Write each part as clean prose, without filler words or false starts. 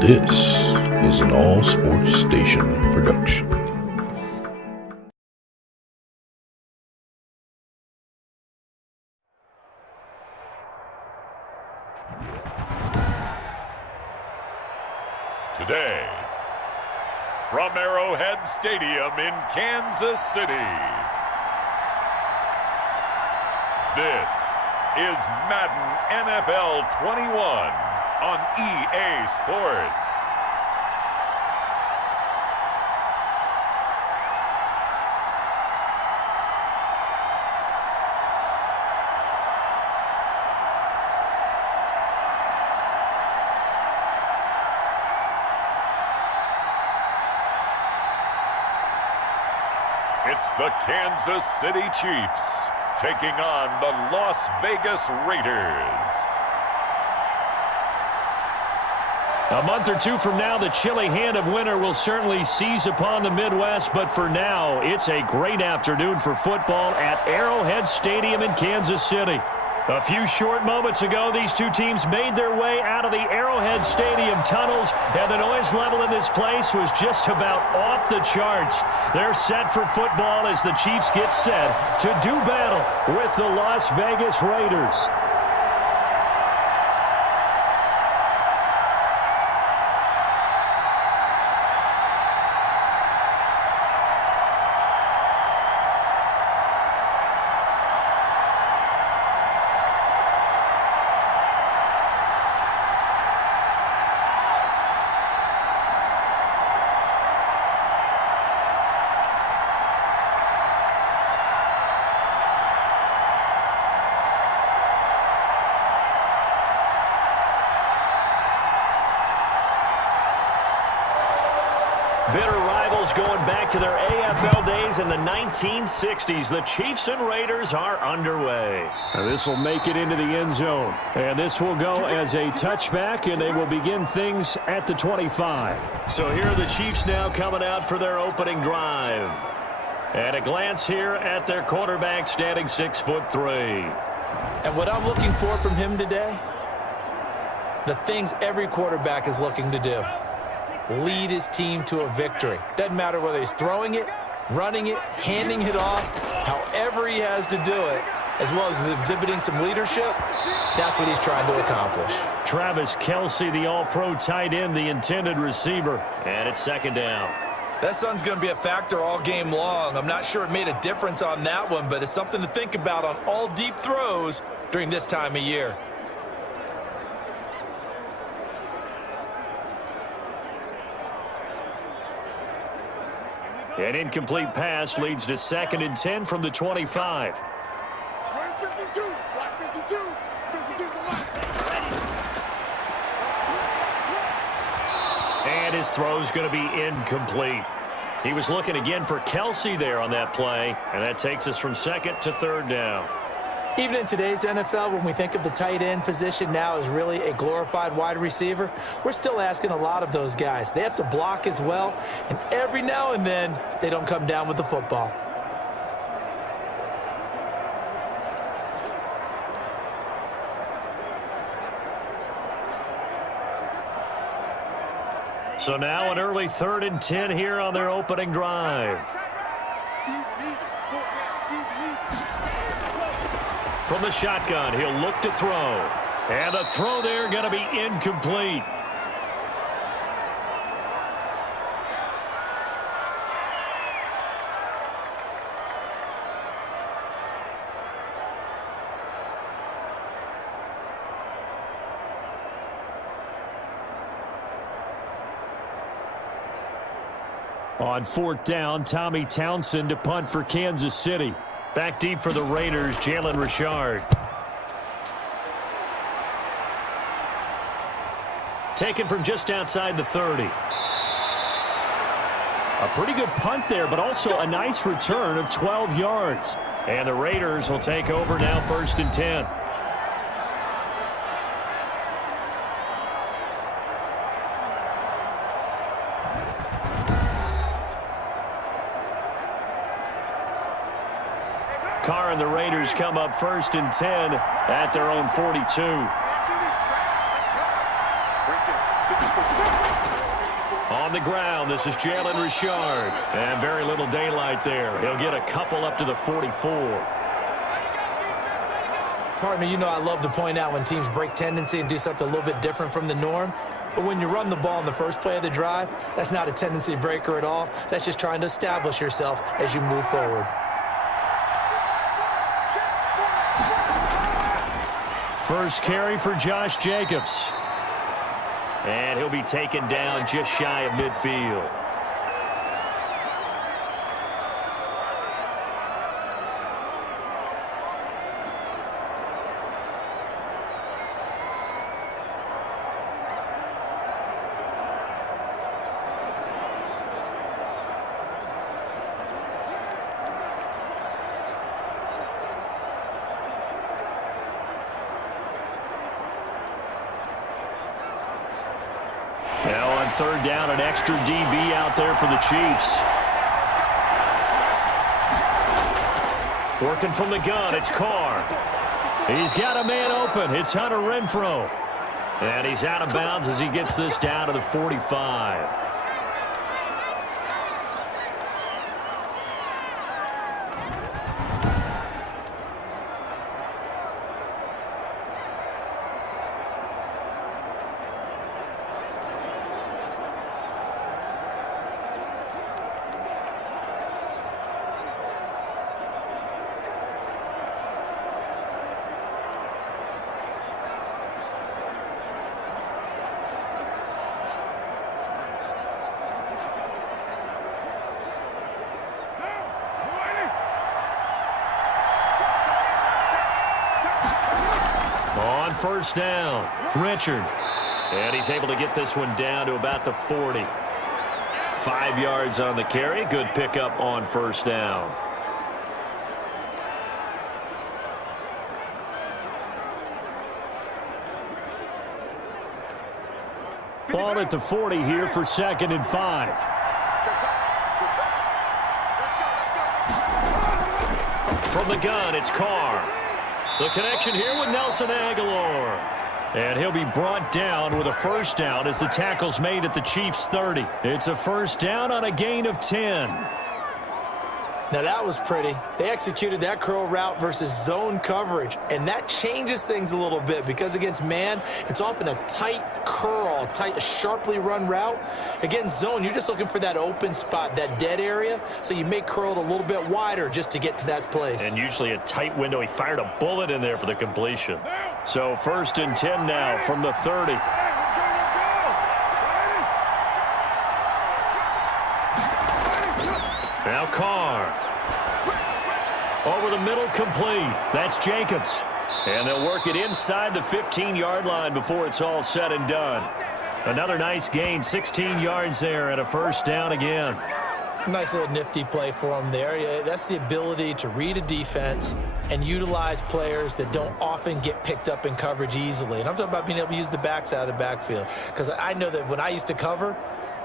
This is an all sports station production. Today, from Arrowhead Stadium in Kansas City, this is Madden NFL 21 on EA Sports. It's the Kansas City Chiefs taking on the Las Vegas Raiders. A month or two from now, the chilly hand of winter will certainly seize upon the Midwest, but for now, it's a great afternoon for football at Arrowhead Stadium in Kansas City. A few short moments ago, these two teams made their way out of the Arrowhead Stadium tunnels, and the noise level in this place was just about off the charts. They're set for football as the Chiefs get set to do battle with the Las Vegas Raiders. Bitter rivals going back to their AFL days in the 1960s. The Chiefs and Raiders are underway. This will make it into the end zone. And this will go as a touchback, and they will begin things at the 25. So here are the Chiefs now coming out for their opening drive. And a glance here at their quarterback standing 6'3". And what I'm looking for from him today, the things every quarterback is looking to do. Lead his team to a victory. Doesn't matter whether he's throwing it, running it, handing it off, however he has to do it, as well as exhibiting some leadership, that's what he's trying to accomplish. Travis Kelce, the all-pro tight end, the intended receiver, and it's second down. That sun's going to be a factor all game long. I'm not sure it made a difference on that one, but it's something to think about on all deep throws during this time of year. An incomplete pass leads to 2nd and 10 from the 25. Where's 52? Block 52. 52's the line. And his throw's going to be incomplete. He was looking again for Kelce there on that play, and that takes us from 2nd to 3rd down. Even in today's NFL, when we think of the tight end position now as really a glorified wide receiver, we're still asking a lot of those guys. They have to block as well, and every now and then, they don't come down with the football. So now an early 3rd and 10 here on their opening drive. From the shotgun, he'll look to throw. And the throw there going to be incomplete. On 4th down, Tommy Townsend to punt for Kansas City. Back deep for the Raiders, Jalen Richard. Taken from just outside the 30. A pretty good punt there, but also a nice return of 12 yards. And the Raiders will take over now 1st and 10. Carr and the Raiders come up 1st and 10 at their own 42. On the ground, this is Jalen Richard. And very little daylight there. He'll get a couple up to the 44. Partner, you know I love to point out when teams break tendency and do something a little bit different from the norm. But when you run the ball in the first play of the drive, that's not a tendency breaker at all. That's just trying to establish yourself as you move forward. First carry for Josh Jacobs. And he'll be taken down just shy of midfield. Now on 3rd down, an extra DB out there for the Chiefs. Working from the gun, it's Carr. He's got a man open. It's Hunter Renfrow. And he's out of bounds as he gets this down to the 45. On 1st down, Richard. And he's able to get this one down to about the 40. 5 yards on the carry. Good pickup on 1st down. Ball at the 40 here for 2nd and 5. From the gun, it's Carr. The connection here with Nelson Aguilar. And he'll be brought down with a 1st down as the tackle's made at the Chiefs' 30. It's a 1st down on a gain of 10. Now that was pretty. They executed that curl route versus zone coverage, and that changes things a little bit because against man, it's often a tight curl, tight, sharply run route. Against zone, you're just looking for that open spot, that dead area, so you may curl it a little bit wider just to get to that place. And usually a tight window. He fired a bullet in there for the completion. So 1st and 10 now from the 30. Now Carr. Over the middle, complete. That's Jacobs. And they'll work it inside the 15-yard line before it's all said and done. Another nice gain, 16 yards there, and a 1st down again. Nice little nifty play for him there. Yeah, that's the ability to read a defense and utilize players that don't often get picked up in coverage easily. And I'm talking about being able to use the backs out of the backfield. Because I know that when I used to cover,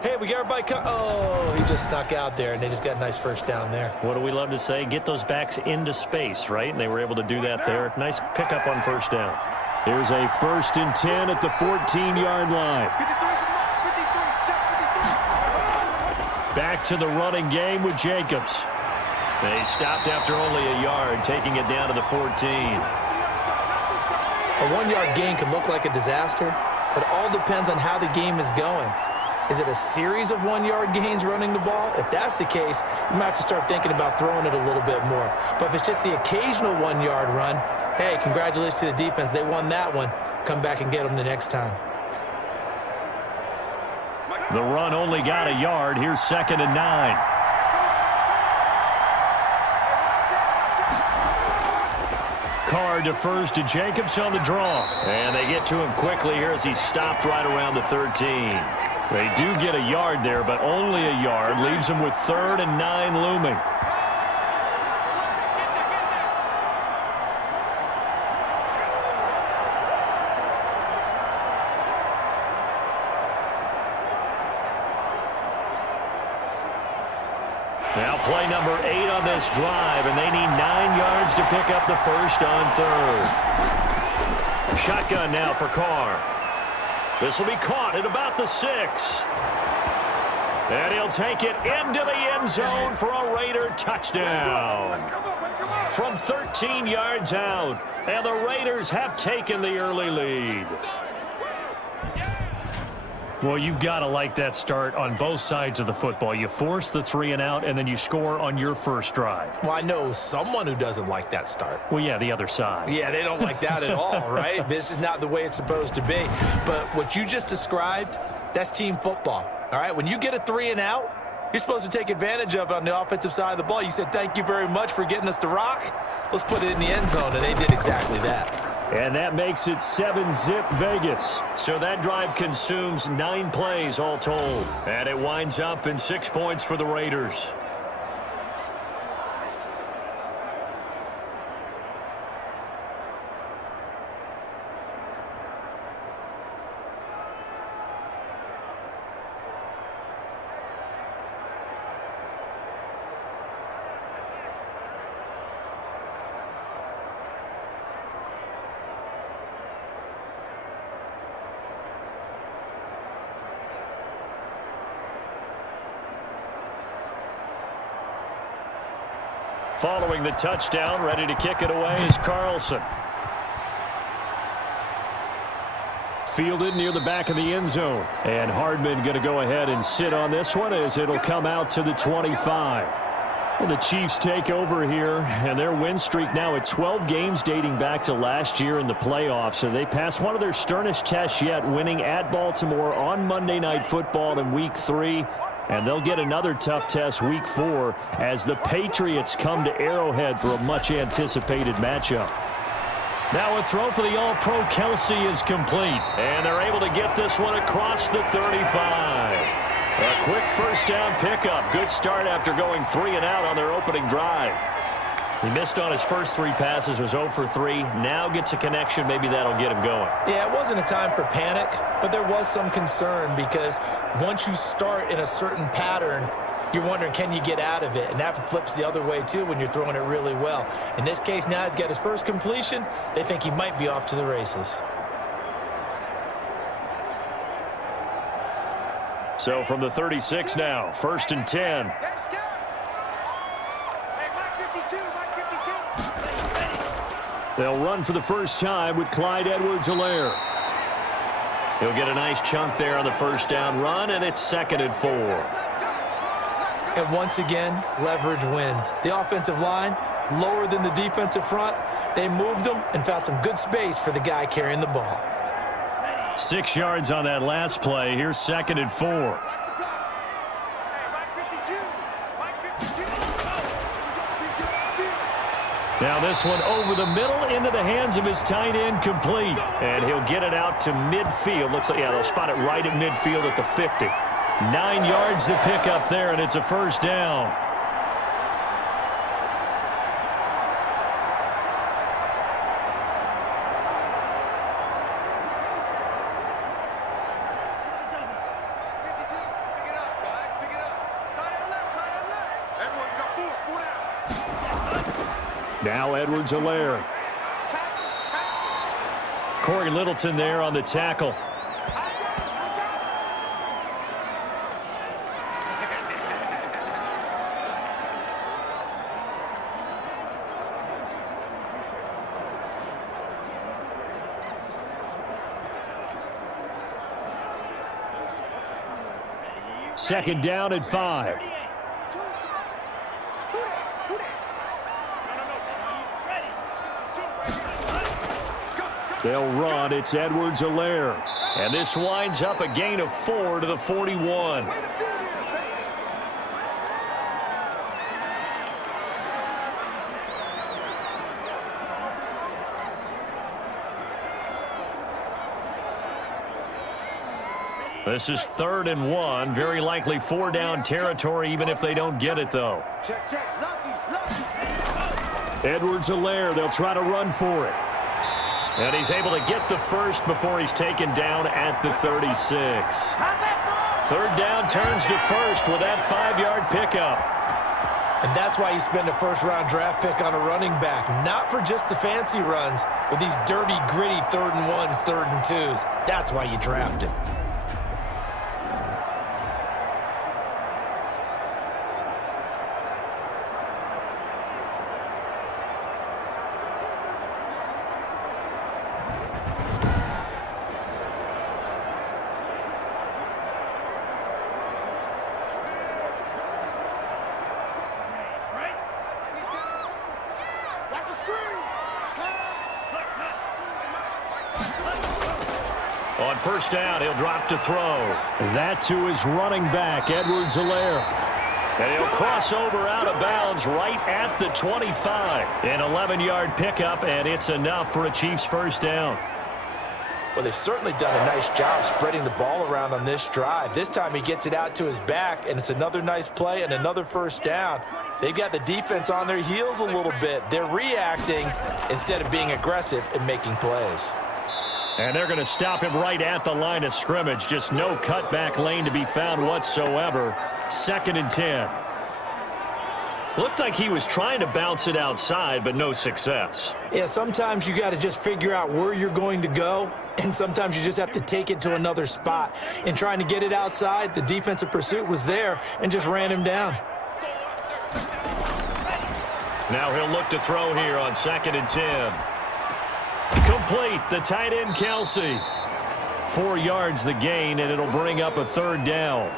hey, we got everybody oh, he just snuck out there, and they just got a nice 1st down there. What do we love to say? Get those backs into space, right? And they were able to do that there. Nice pickup on 1st down. Here's a 1st and 10 at the 14-yard line. Back to the running game with Jacobs. They stopped after only a yard, taking it down to the 14. A 1-yard gain can look like a disaster, but it all depends on how the game is going. Is it a series of 1-yard gains running the ball? If that's the case, you might have to start thinking about throwing it a little bit more. But if it's just the occasional 1-yard run, hey, congratulations to the defense. They won that one. Come back and get them the next time. The run only got a yard. Here's 2nd and 9. Carr defers to Jacobs on the draw. And they get to him quickly here as he's stopped right around the 13. They do get a yard there, but only a yard. Leaves them with 3rd and 9 looming. Now play number 8 on this drive, and they need 9 yards to pick up the first on third. Shotgun now for Carr. This will be caught at about the 6. And he'll take it into the end zone for a Raider touchdown. From 13 yards out, and the Raiders have taken the early lead. Well, you've got to like that start on both sides of the football. You force the 3 and out, and then you score on your first drive. Well, I know someone who doesn't like that start. Well, yeah, the other side. Yeah, they don't like that at all, right? This is not the way it's supposed to be. But what you just described, that's team football, all right? When you get a 3 and out, you're supposed to take advantage of it on the offensive side of the ball. You said, thank you very much for getting us the rock. Let's put it in the end zone, and they did exactly that. And that makes it 7-zip Vegas. So that drive consumes 9 plays all told. And it winds up in 6 points for the Raiders. Following the touchdown, ready to kick it away is Carlson. Fielded near the back of the end zone. And Hardman going to go ahead and sit on this one as it'll come out to the 25. Well, the Chiefs take over here, and their win streak now at 12 games dating back to last year in the playoffs. So they passed one of their sternest tests yet, winning at Baltimore on Monday Night Football in Week 3. And they'll get another tough test Week 4 as the Patriots come to Arrowhead for a much-anticipated matchup. Now a throw for the All-Pro Kelsey is complete. And they're able to get this one across the 35. A quick first down pickup. Good start after going 3 and out on their opening drive. He missed on his first 3 passes, was 0 for 3. Now gets a connection. Maybe that'll get him going. Yeah, it wasn't a time for panic, but there was some concern because once you start in a certain pattern, you're wondering, can you get out of it? And that flips the other way, too, when you're throwing it really well. In this case, now he's got his first completion. They think he might be off to the races. So from the 36 now, 1st and 10. They'll run for the first time with Clyde Edwards-Helaire. He'll get a nice chunk there on the first down run, and it's 2nd and 4. And once again, leverage wins. The offensive line, lower than the defensive front. They moved them and found some good space for the guy carrying the ball. 6 yards on that last play. Here's 2nd and 4. Now this one over the middle into the hands of his tight end, complete. And he'll get it out to midfield. Looks like, yeah, they'll spot it right at midfield at the 50. 9 yards to pick up there, and it's a first down. Now Edwards-Helaire. Corey Littleton there on the tackle. Second down at 5. They'll run. It's Edwards-Helaire. And this winds up a gain of 4 to the 41. This is 3rd and 1. Very likely 4-down territory, even if they don't get it, though. Edwards-Helaire, they'll try to run for it. And he's able to get the first before he's taken down at the 36. 3rd down turns to 1st with that 5-yard pickup. And that's why you spend a first-round draft pick on a running back. Not for just the fancy runs, but these dirty, gritty 3rd and 1s, 3rd and 2s. That's why you draft him. On first down, he'll drop to throw. That to his running back, Edwards-Helaire. And he'll cross over out of bounds right at the 25. An 11-yard pickup, and it's enough for a Chiefs first down. Well, they've certainly done a nice job spreading the ball around on this drive. This time he gets it out to his back, and it's another nice play and another first down. They've got the defense on their heels a little bit. They're reacting instead of being aggressive and making plays. And they're going to stop him right at the line of scrimmage. Just no cutback lane to be found whatsoever. 2nd and 10. Looked like he was trying to bounce it outside, but no success. Yeah, sometimes you got to just figure out where you're going to go, and sometimes you just have to take it to another spot. In trying to get it outside, the defensive pursuit was there and just ran him down. Now he'll look to throw here on 2nd and 10. Complete, the tight end, Kelsey. 4 yards the gain, and it'll bring up a 3rd down.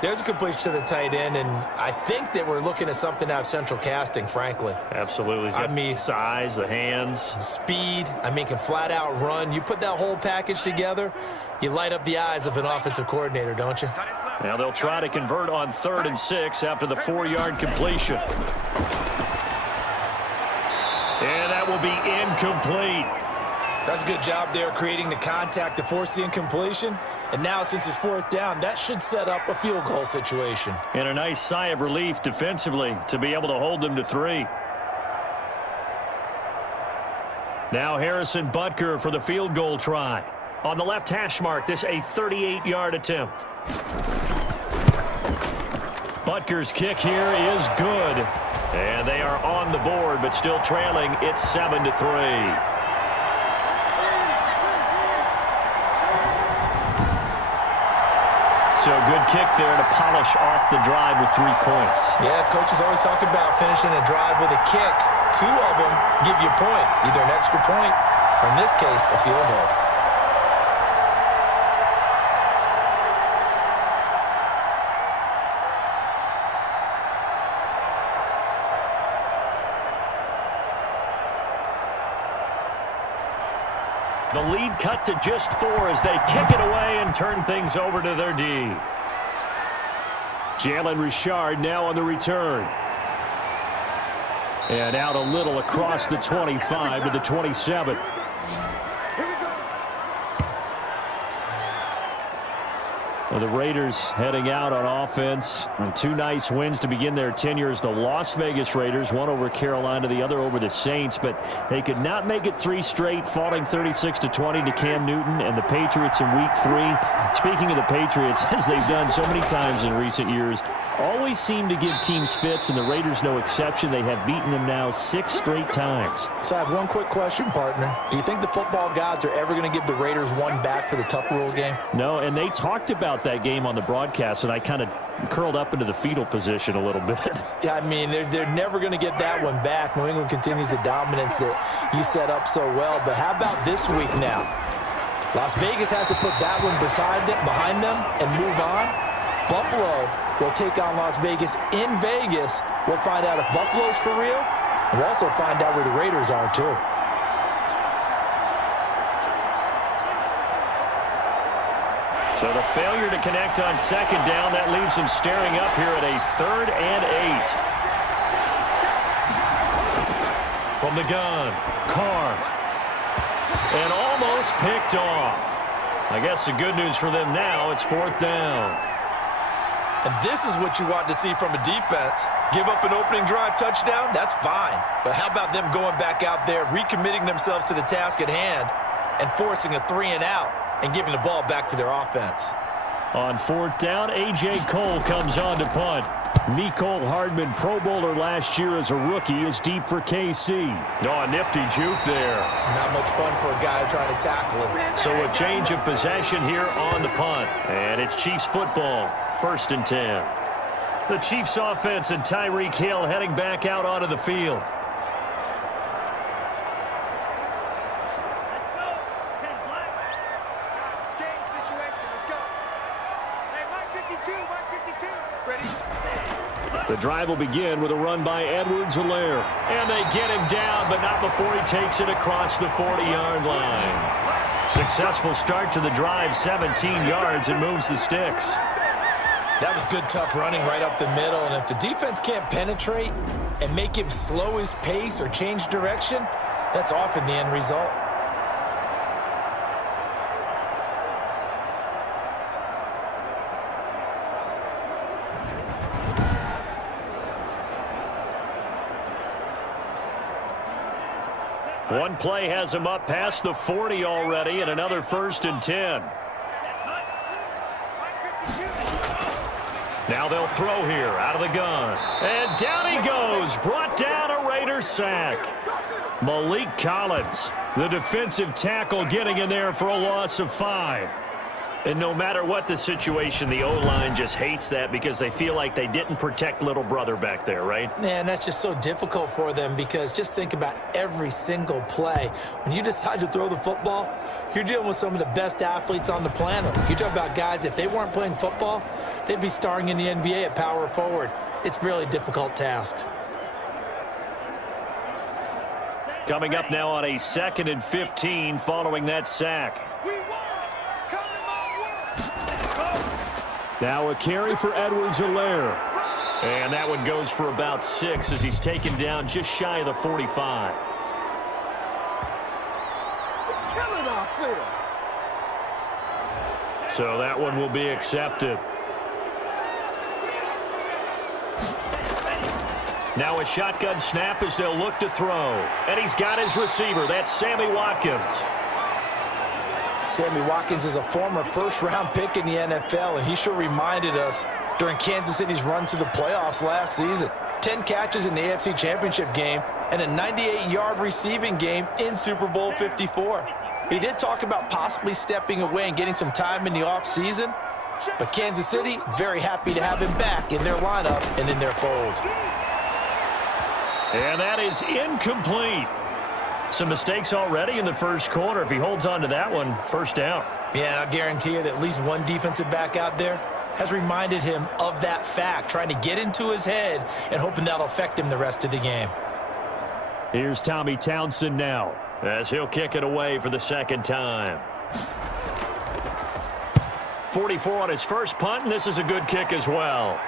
There's a completion to the tight end, and I think that we're looking at something out of central casting, frankly. Absolutely. I mean, size, the hands. Speed, can flat out run. You put that whole package together, you light up the eyes of an offensive coordinator, don't you? Now they'll try to convert on 3rd and 6 after the 4-yard completion. And that will be incomplete. That's a good job there creating the contact to force the incompletion. And now since it's 4th down, that should set up a field goal situation. And a nice sigh of relief defensively to be able to hold them to 3. Now Harrison Butker for the field goal try. On the left hash mark, this a 38-yard attempt. Butker's kick here is good. And they are on the board, but still trailing. It's 7-3. So a good kick there to polish off the drive with 3 points. Yeah, coaches always talk about finishing a drive with a kick. 2 of them give you points, either an extra point or, in this case, a field goal. The lead cut to just 4 as they kick it away and turn things over to their D. Jalen Richard now on the return. And out a little across the 25 to the 27. Well, the Raiders heading out on offense. And 2 nice wins to begin their tenure as the Las Vegas Raiders. One over Carolina, the other over the Saints. But they could not make it 3 straight, falling 36-20 to Cam Newton and the Patriots in Week 3. Speaking of the Patriots, as they've done so many times in recent years, always seem to give teams fits, and the Raiders no exception. They have beaten them now 6 straight times. So I have one quick question, partner. Do you think the football gods are ever going to give the Raiders one back for the Tuck Rule game? No, and they talked about that game on the broadcast, and I kind of curled up into the fetal position a little bit. Yeah, I mean, they're never going to get that one back. New England continues the dominance that you set up so well. But how about this week now? Las Vegas has to put that one behind them and move on. Buffalo will take on Las Vegas in Vegas. We'll find out if Buffalo's for real, and we'll also find out where the Raiders are, too. So the failure to connect on 2nd down, that leaves them staring up here at a 3rd and 8. From the gun, Carr. And almost picked off. I guess the good news for them now, it's 4th down. And this is what you want to see from a defense. Give up an opening drive touchdown, that's fine. But how about them going back out there, recommitting themselves to the task at hand, and forcing a 3 and out, and giving the ball back to their offense? On fourth down, A.J. Cole comes on to punt. Mecole Hardman, Pro Bowler last year as a rookie, is deep for KC. Oh, a nifty juke there. Not much fun for a guy trying to tackle him. So a change of possession here on the punt. And it's Chiefs football, 1st and 10. The Chiefs offense and Tyreek Hill heading back out onto the field. The drive will begin with a run by Edwards-Helaire. And they get him down, but not before he takes it across the 40-yard line. Successful start to the drive, 17 yards, and moves the sticks. That was good, tough running right up the middle. And if the defense can't penetrate and make him slow his pace or change direction, that's often the end result. One play has him up past the 40 already, and another 1st and 10. Now they'll throw here out of the gun. And down he goes. Brought down a Raider sack. Malik Collins, the defensive tackle, getting in there for a loss of 5. And no matter what the situation, the O-line just hates that because they feel like they didn't protect little brother back there, right? Man, that's just so difficult for them because just think about every single play. When you decide to throw the football, you're dealing with some of the best athletes on the planet. You talk about guys, if they weren't playing football, they'd be starring in the NBA at power forward. It's a really difficult task. Coming up now on a 2nd and 15 following that sack. Now a carry for Edwards-Helaire. And that one goes for about 6 as he's taken down just shy of the 45. So that one will be accepted. Now a shotgun snap as they'll look to throw. And he's got his receiver. That's Sammy Watkins. Sammy Watkins is a former first-round pick in the NFL, and he sure reminded us during Kansas City's run to the playoffs last season. 10 catches in the AFC Championship game and a 98-yard receiving game in Super Bowl 54. He did talk about possibly stepping away and getting some time in the offseason, but Kansas City very happy to have him back in their lineup and in their fold. And that is incomplete. Some mistakes already in the first quarter. If he holds on to that one, 1st down. Yeah, and I guarantee you that at least one defensive back out there has reminded him of that fact, trying to get into his head and hoping that'll affect him the rest of the game. Here's Tommy Townsend now as he'll kick it away for the 2nd time. 44 on his first punt, and this is a good kick as well.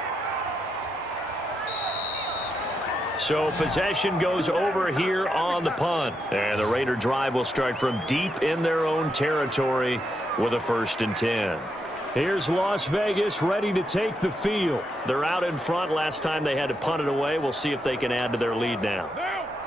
So possession goes over here on the punt. And the Raider drive will start from deep in their own territory with a 1st and 10. Here's Las Vegas ready to take the field. They're out in front. Last time they had to punt it away. We'll see if they can add to their lead now.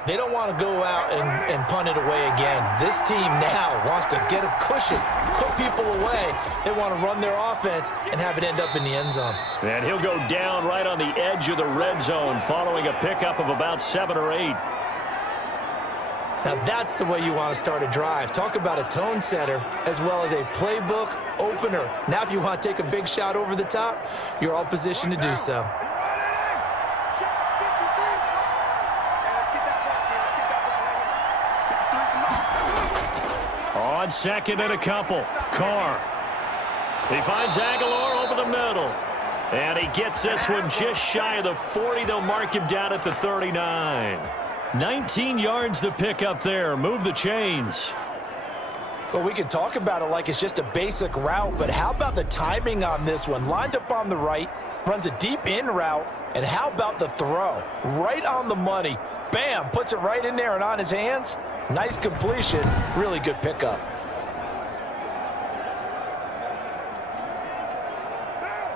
They don't want to go out and punt it away again. This team now wants to get a cushion, put people away. They want to run their offense and have it end up in the end zone. And he'll go down right on the edge of the red zone following a pickup of about 7 or 8. Now that's the way you want to start a drive. Talk about a tone setter as well as a playbook opener. Now if you want to take a big shot over the top, you're all positioned to do so. On 2nd and a couple, Carr. He finds Aguilar over the middle. And he gets this one just shy of the 40. They'll mark him down at the 39. 19 yards the pick up there. Move the chains. Well, we can talk about it like it's just a basic route, but how about the timing on this one? Lined up on the right, runs a deep in route, and how about the throw? Right on the money. Bam, puts it right in there and on his hands. Nice completion, really good pickup.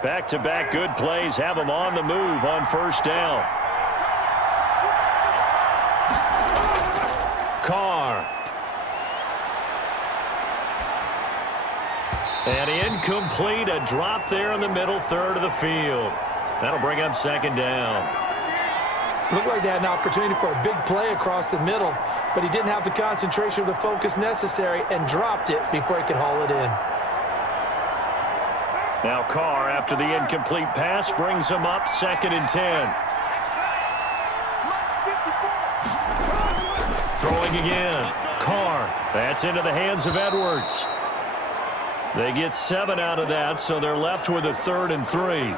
Back-to-back good plays have him on the move on 1st down. Carr. And incomplete, a drop there in the middle third of the field. That'll bring up second down. Looked like they had an opportunity for a big play across the middle, but he didn't have the concentration or the focus necessary and dropped it before he could haul it in. Now Carr, after the incomplete pass, brings him up 2nd and 10. Throwing again. Carr. That's into the hands of Edwards. They get 7 out of that, so they're left with a 3rd and 3.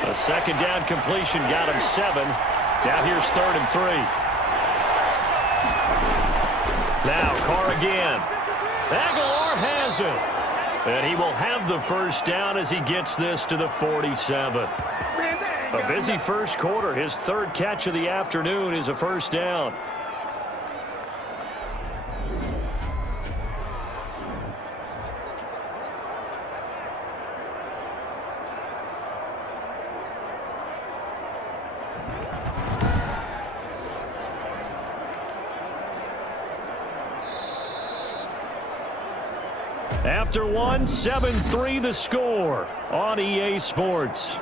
A 2nd down completion got him 7. Now here's 3rd and 3. Now Carr again. Aguilar has it. And he will have the first down as he gets this to the 47. A busy first quarter. His 3rd catch of the afternoon is a first down. After one, 7-3 the score on EA Sports.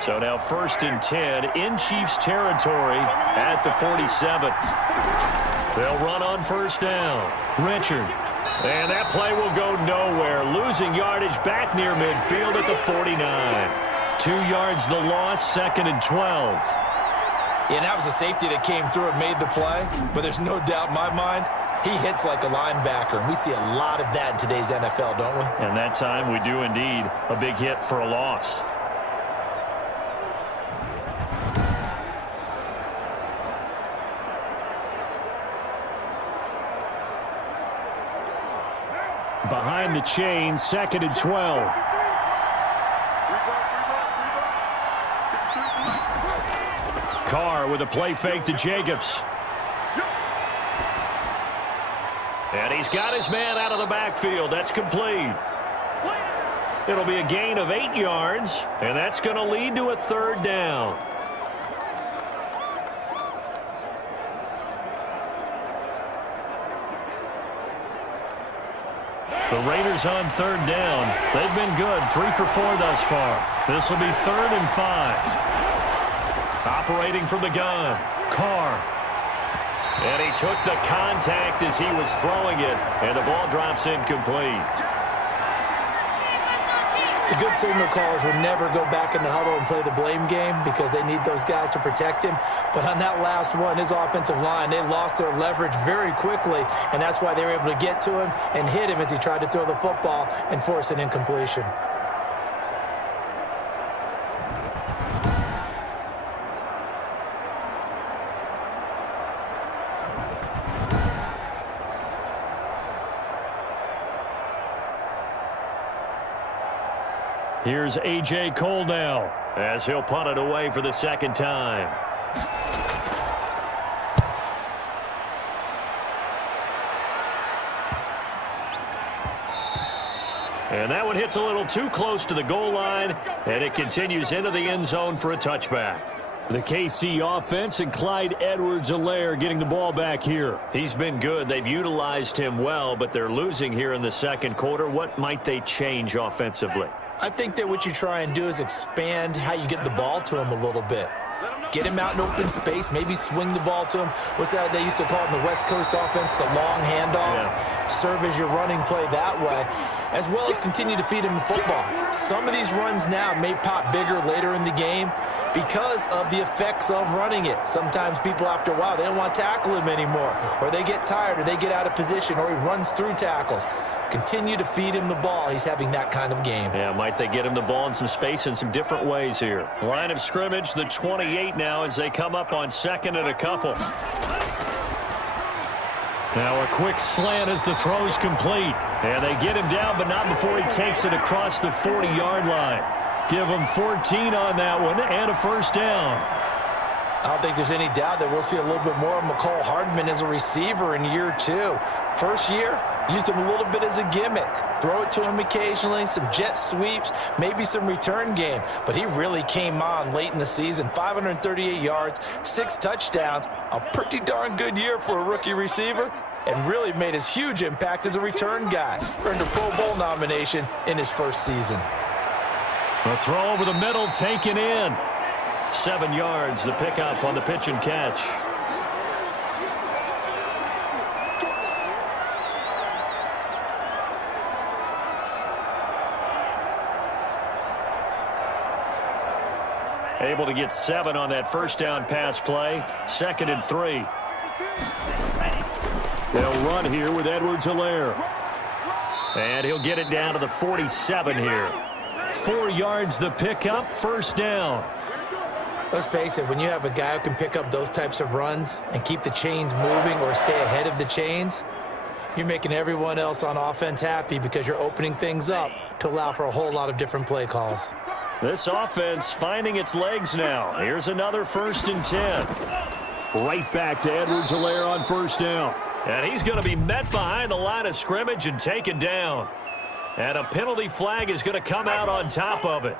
So now 1st and 10 in Chiefs territory at the 47. They'll run on first down. Richard. And that play will go nowhere. Losing yardage back near midfield at the 49. 2 yards the loss, 2nd and 12. Yeah, and that was a safety that came through and made the play. But there's no doubt in my mind, he hits like a linebacker. And we see a lot of that in today's NFL, don't we? And that time we do indeed. A big hit for a loss. Behind the chain, 2nd and 12. Carr with a play fake to Jacobs. And he's got his man out of the backfield. That's complete. It'll be a gain of 8 yards, and that's going to lead to a 3rd down. The Raiders on 3rd down. They've been good, 3 for 4 thus far. This will be 3rd and 5. Operating from the gun, Carr. And he took the contact as he was throwing it, and the ball drops incomplete. The good signal callers would never go back in the huddle and play the blame game because they need those guys to protect him. But on that last one, his offensive line, they lost their leverage very quickly, and that's why they were able to get to him and hit him as he tried to throw the football and force an incompletion. Here's A.J. Cole now as he'll punt it away for the 2nd time. And that one hits a little too close to the goal line, and it continues into the end zone for a touchback. The KC offense and Clyde Edwards-Helaire getting the ball back here. He's been good. They've utilized him well, but they're losing here in the 2nd quarter. What might they change offensively? I think that what you try and do is expand how you get the ball to him a little bit. Get him out in open space, maybe swing the ball to him. What's that they used to call it in the West Coast offense, the long handoff? Yeah. Serve as your running play that way, as well as continue to feed him the football. Some of these runs now may pop bigger later in the game because of the effects of running it. Sometimes people, after a while, they don't want to tackle him anymore, or they get tired, or they get out of position, or he runs through tackles. Continue to feed him the ball. He's having that kind of game. Yeah, might they get him the ball in some space in some different ways here. Line of scrimmage, the 28 now as they come up on 2nd and a couple. Now a quick slant as the throw's complete. And they get him down, but not before he takes it across the 40-yard line. Give him 14 on that one and a first down. I don't think there's any doubt that we'll see a little bit more of McCall Hardman as a receiver in year 2. First year, used him a little bit as a gimmick. Throw it to him occasionally, some jet sweeps, maybe some return game. But he really came on late in the season. 538 yards, 6 touchdowns. A pretty darn good year for a rookie receiver. And really made his huge impact as a return guy. Earned a Pro Bowl nomination in his first season. A throw over the middle, taken in. 7 yards, the pickup on the pitch and catch. Able to get 7 on that first down pass play. 2nd and 3. They'll run here with Edwards-Helaire. And he'll get it down to the 47 here. 4 yards the pickup, first down. Let's face it, when you have a guy who can pick up those types of runs and keep the chains moving or stay ahead of the chains, you're making everyone else on offense happy because you're opening things up to allow for a whole lot of different play calls. This offense finding its legs now. Here's another 1st and 10. Right back to Edwards-Helaire on first down. And he's going to be met behind the line of scrimmage and taken down. And a penalty flag is going to come out on top of it.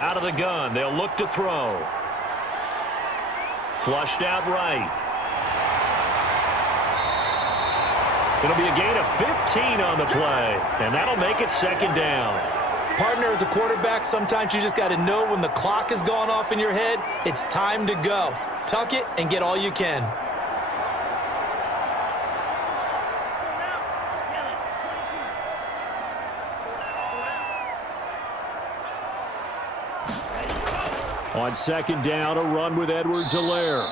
Out of the gun, they'll look to throw. Flushed out right. It'll be a gain of 15 on the play, and that'll make it 2nd down. Partner, as a quarterback, sometimes you just got to know when the clock has gone off in your head, it's time to go. Tuck it and get all you can. On 2nd down, a run with Edwards-Helaire.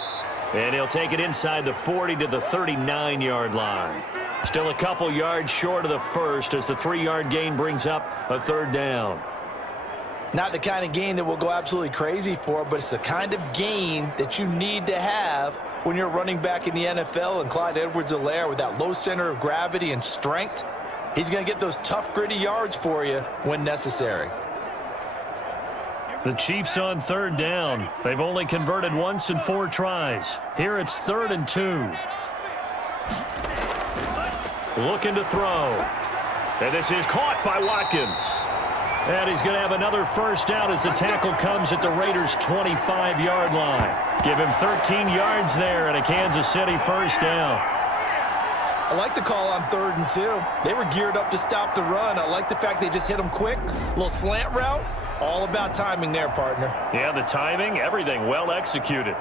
And he'll take it inside the 40 to the 39-yard line. Still a couple yards short of the first as the 3-yard gain brings up a 3rd down. Not the kind of gain that we'll go absolutely crazy for, but it's the kind of gain that you need to have when you're running back in the NFL. And Clyde Edwards-Helaire, with that low center of gravity and strength, he's going to get those tough, gritty yards for you when necessary. The Chiefs on 3rd down. They've only converted once in 4 tries. Here it's 3rd and 2. Looking to throw. And this is caught by Watkins. And he's going to have another first down as the tackle comes at the Raiders' 25-yard line. Give him 13 yards there and a Kansas City first down. I like the call on 3rd and 2. They were geared up to stop the run. I like the fact they just hit them quick. Little slant route. All about timing there, partner. Yeah, the timing, everything well executed.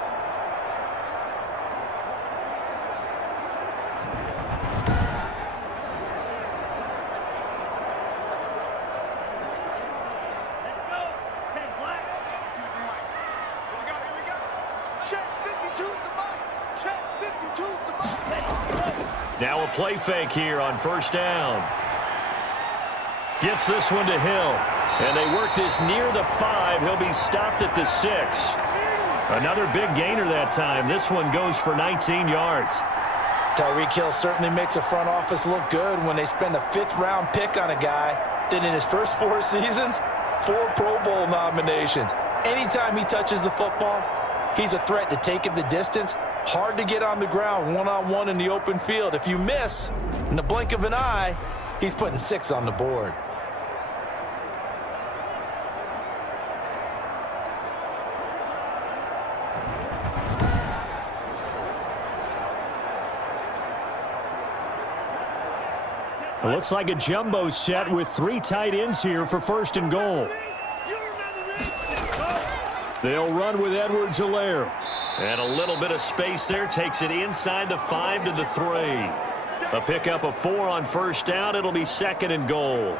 Now a play fake here on first down. Gets this one to Hill. And they work this near the 5. He'll be stopped at the 6. Another big gainer that time. This one goes for 19 yards. Tyreek Hill certainly makes the front office look good when they spend a 5th-round pick on a guy. Then in his first 4 seasons, 4 Pro Bowl nominations. Anytime he touches the football, he's a threat to take it the distance. Hard to get on the ground one-on-one in the open field. If you miss, in the blink of an eye, he's putting 6 on the board. It looks like a jumbo set with 3 tight ends here for 1st and goal. They'll run with Edwards-Helaire. And a little bit of space there takes it inside the 5 to the 3. A pickup of 4 on first down. It'll be 2nd and goal.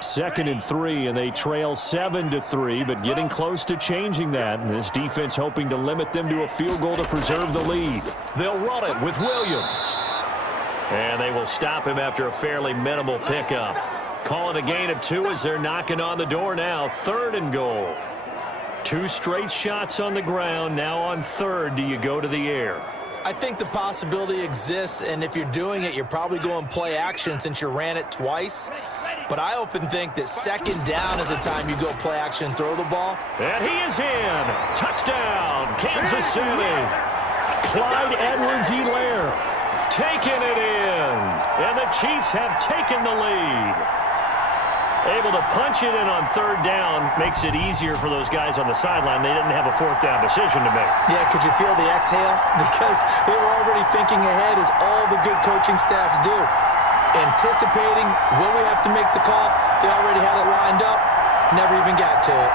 Second and 3, and they trail 7-3, but getting close to changing that. And this defense hoping to limit them to a field goal to preserve the lead. They'll run it with Williams. And they will stop him after a fairly minimal pickup. Calling a gain of 2 as they're knocking on the door now. 3rd and goal. 2 straight shots on the ground. Now on third, do you go to the air? I think the possibility exists, and if you're doing it, you're probably going play action since you ran it twice. But I often think that second down is the time you go play action and throw the ball. And he is in. Touchdown, Kansas City. Clyde Edwards-Helaire taking it in. And the Chiefs have taken the lead. Able to punch it in on third down makes it easier for those guys on the sideline. They didn't have a fourth down decision to make. Yeah, could you feel the exhale? Because they were already thinking ahead, as all the good coaching staffs do. Anticipating, will we have to make the call? They already had it lined up, never even got to it.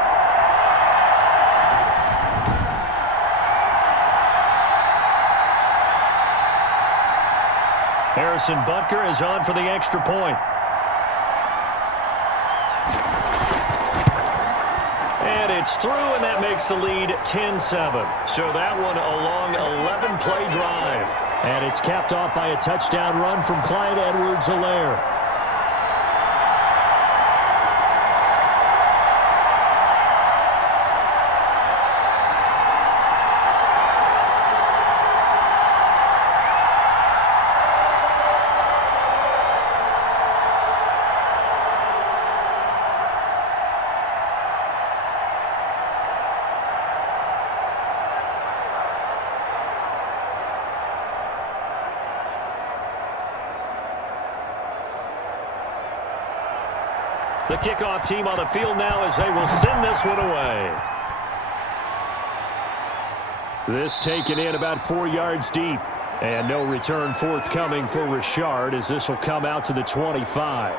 Harrison Butker is on for the extra point. And it's through, and that makes the lead 10-7. So that one a long 11-play drive. And it's capped off by a touchdown run from Clyde Edwards-Helaire. The kickoff team on the field now as they will send this one away. This taken in about 4 yards deep. And no return forthcoming for Richard as this will come out to the 25.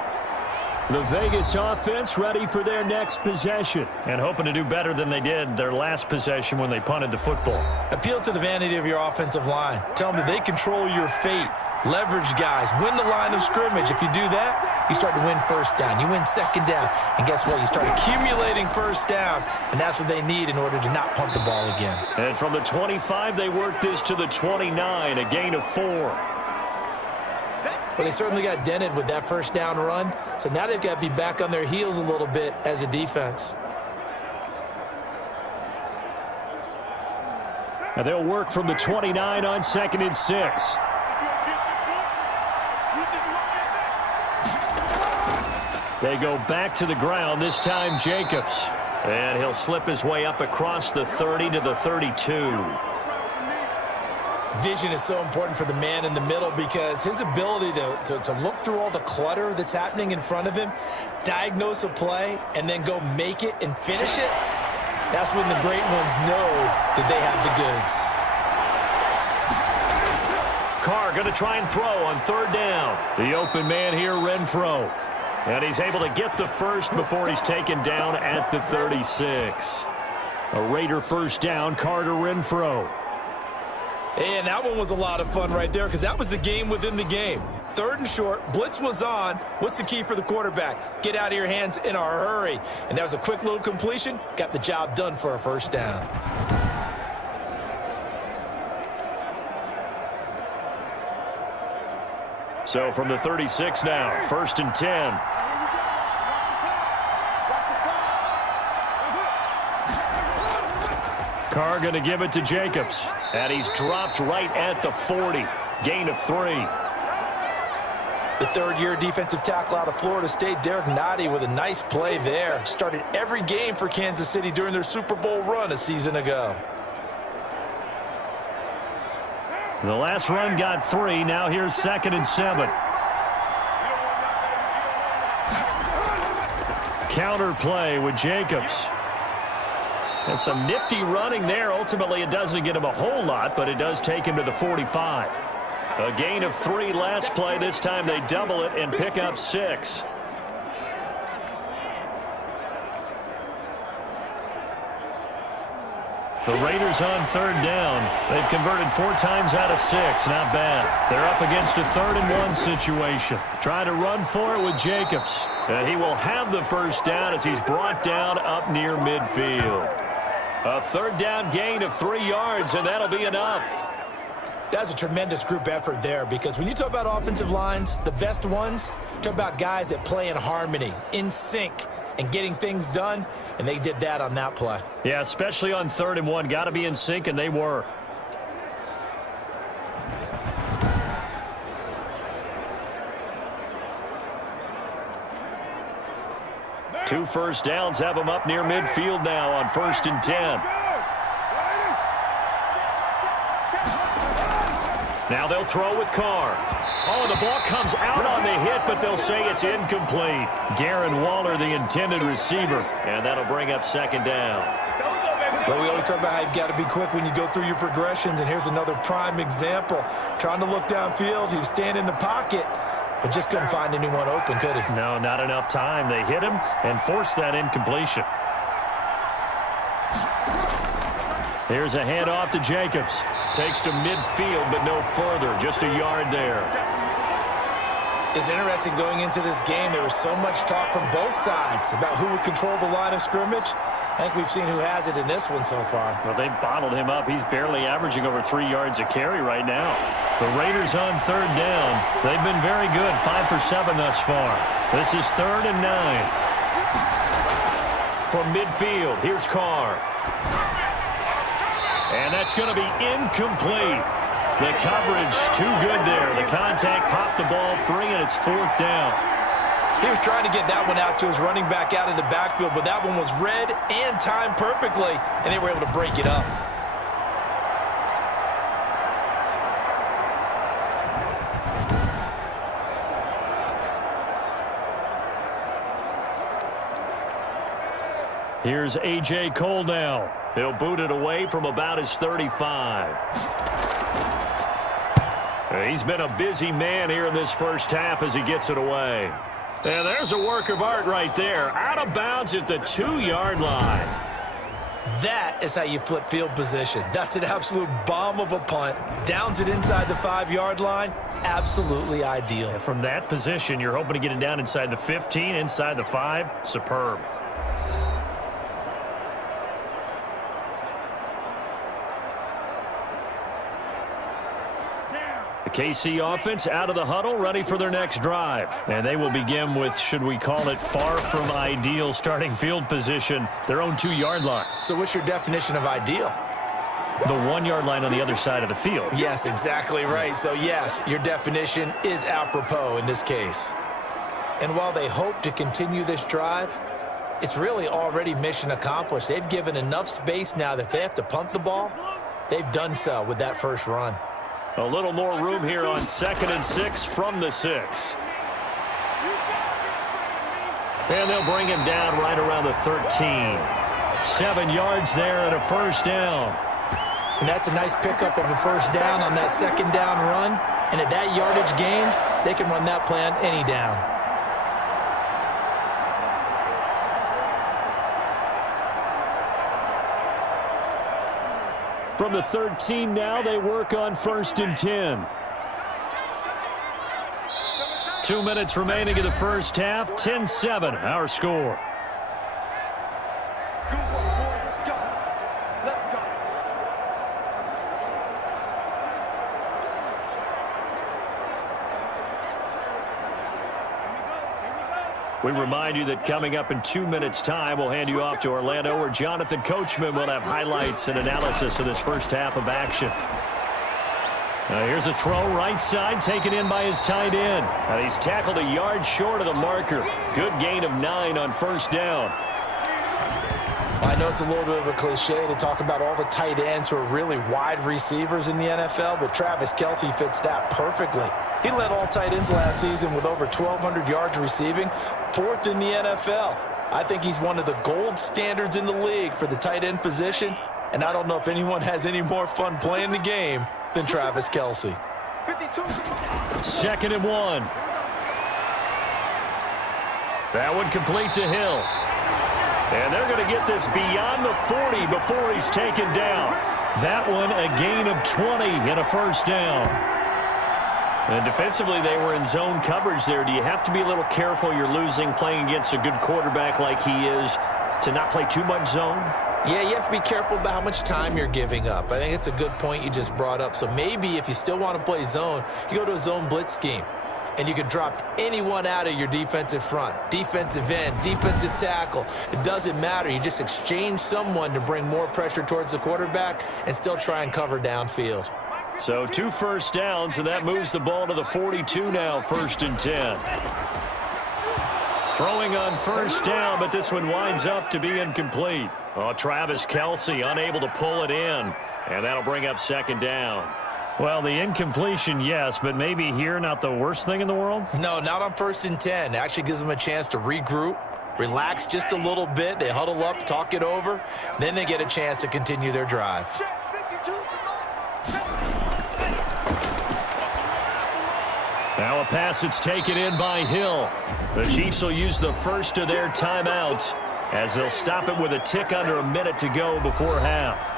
The Vegas offense ready for their next possession and hoping to do better than they did their last possession when they punted the football. Appeal to the vanity of your offensive line. Tell them that they control your fate. Leverage guys. Win the line of scrimmage. If you do that, you start to win first down. You win second down. And guess what? You start accumulating first downs. And that's what they need in order to not punt the ball again. And from the 25, they work this to the 29, a gain of 4. Well, they certainly got dented with that first down run. So now they've got to be back on their heels a little bit as a defense. And they'll work from the 29 on 2nd and 6. They go back to the ground, this time Jacobs. And he'll slip his way up across the 30 to the 32. Vision is so important for the man in the middle because his ability to look through all the clutter that's happening in front of him, diagnose a play, and then go make it and finish it, that's when the great ones know that they have the goods. Carr going to try and throw on third down. The open man here, Renfro. And he's able to get the first before he's taken down at the 36. A Raider first down, Carter Renfro. And that one was a lot of fun right there because that was the game within the game. Third and short, blitz was on. What's the key for the quarterback? Get out of your hands in a hurry. And that was a quick little completion. Got the job done for a first down. So from the 36 now, 1st and 10. Carr going to give it to Jacobs. And he's dropped right at the 40. Gain of 3. The third-year defensive tackle out of Florida State, Derek Nottie, with a nice play there. Started every game for Kansas City during their Super Bowl run a season ago. The last run got 3. Now here's 2nd and 7. Counter play with Jacobs. And some nifty running there. Ultimately, it doesn't get him a whole lot, but it does take him to the 45. A gain of 3 last play. This time they double it and pick up 6. The Raiders on third down. They've converted 4 times out of 6. Not bad. They're up against a 3rd and 1 situation. Trying to run for it with Jacobs. And he will have the first down as he's brought down up near midfield. A 3rd down gain of 3 yards, and that'll be enough. That's a tremendous group effort there because when you talk about offensive lines, the best ones, talk about guys that play in harmony, in sync, and getting things done, and they did that on that play. Yeah, especially on 3rd and 1. Got to be in sync, and they were. Two first downs have them up near midfield now on 1st and 10. Now they'll throw with Carr. Oh, the ball comes out on the hit, but they'll say it's incomplete. Darren Waller, the intended receiver, and that'll bring up 2nd down. Well, we always talk about how you've got to be quick when you go through your progressions, and here's another prime example. Trying to look downfield, he was standing in the pocket, but just couldn't find anyone open, could he? No, not enough time. They hit him and forced that incompletion. Here's a handoff to Jacobs. Takes to midfield, but no further. Just a yard there. It's interesting going into this game. There was so much talk from both sides about who would control the line of scrimmage. I think we've seen who has it in this one so far. Well, they bottled him up. He's barely averaging over 3 yards a carry right now. The Raiders on 3rd down. They've been very good. 5 for 7 thus far. This is 3rd and 9. From midfield, here's Carr. And that's going to be incomplete. The coverage too good there. The contact popped the ball free, and it's 4th down. He was trying to get that one out to his running back out of the backfield, but that one was read and timed perfectly, and they were able to break it up. Here's A.J. Cole now. He'll boot it away from about his 35. He's been a busy man here in this first half as he gets it away. And there's a work of art right there. Out of bounds at the 2-yard line. That is how you flip field position. That's an absolute bomb of a punt. Downs it inside the 5-yard line. Absolutely ideal. And from that position, you're hoping to get it down inside the 15, inside the 5. Superb. The KC offense out of the huddle, ready for their next drive. And they will begin with, should we call it, far from ideal starting field position, their own 2-yard line. So what's your definition of ideal? The 1-yard line on the other side of the field. Yes, exactly right. So yes, your definition is apropos in this case. And while they hope to continue this drive, it's really already mission accomplished. They've given enough space now that if they have to punt the ball, they've done so with that first run. A little more room here on 2nd and 6 from the 6. And they'll bring him down right around the 13. 7 yards there and a first down. And that's a nice pickup of a first down on that 2nd down run. And at that yardage gained, they can run that play on any down. From the 13 now, they work on 1st and 10. 2 minutes remaining in the first half. 10-7, our score. We remind you that coming up in 2 minutes' time, we'll hand you off to Orlando, where Jonathan Coachman will have highlights and analysis of this first half of action. Here's a throw right side, taken in by his tight end. He's tackled a yard short of the marker. Good gain of 9 on first down. I know it's a little bit of a cliche to talk about all the tight ends who are really wide receivers in the NFL, but Travis Kelce fits that perfectly. He led all tight ends last season with over 1,200 yards receiving, 4th in the NFL. I think he's one of the gold standards in the league for the tight end position, and I don't know if anyone has any more fun playing the game than Travis Kelce. 2nd and 1. That one complete to Hill. And they're going to get this beyond the 40 before he's taken down. That one a gain of 20 and a first down. And defensively, they were in zone coverage there. Do you have to be a little careful you're losing playing against a good quarterback like he is to not play too much zone? Yeah, you have to be careful about how much time you're giving up. I think it's a good point you just brought up. So maybe if you still want to play zone, you go to a zone blitz scheme. and you can drop anyone out of your defensive front. Defensive end, defensive tackle. It doesn't matter. You just exchange someone to bring more pressure towards the quarterback and still try and cover downfield. So 2 first downs, and that moves the ball to the 42 now, 1st and 10. Throwing on first down, but this one winds up to be incomplete. Oh, Travis Kelce unable to pull it in, and that'll bring up 2nd down. Well, the incompletion, yes, but maybe here not the worst thing in the world? No, not on 1st and 10. It actually gives them a chance to regroup, relax just a little bit. They huddle up, talk it over. Then they get a chance to continue their drive. Now a pass that's taken in by Hill. The Chiefs will use the first of their timeouts as they'll stop it with a tick under a minute to go before half.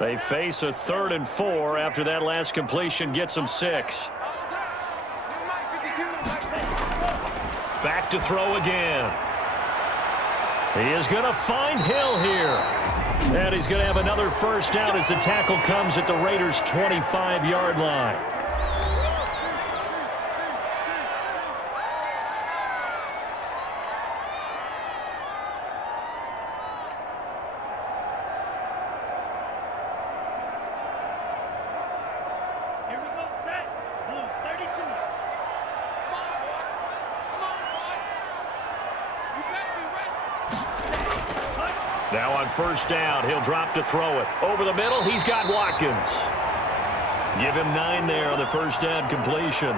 They face a 3rd and 4 after that last completion gets them 6. Back to throw again. He is going to find Hill here. And he's going to have another first down as the tackle comes at the Raiders' 25-yard line. Now on first down, he'll drop to throw it. Over the middle, he's got Watkins. Give him 9 there on the first down completion.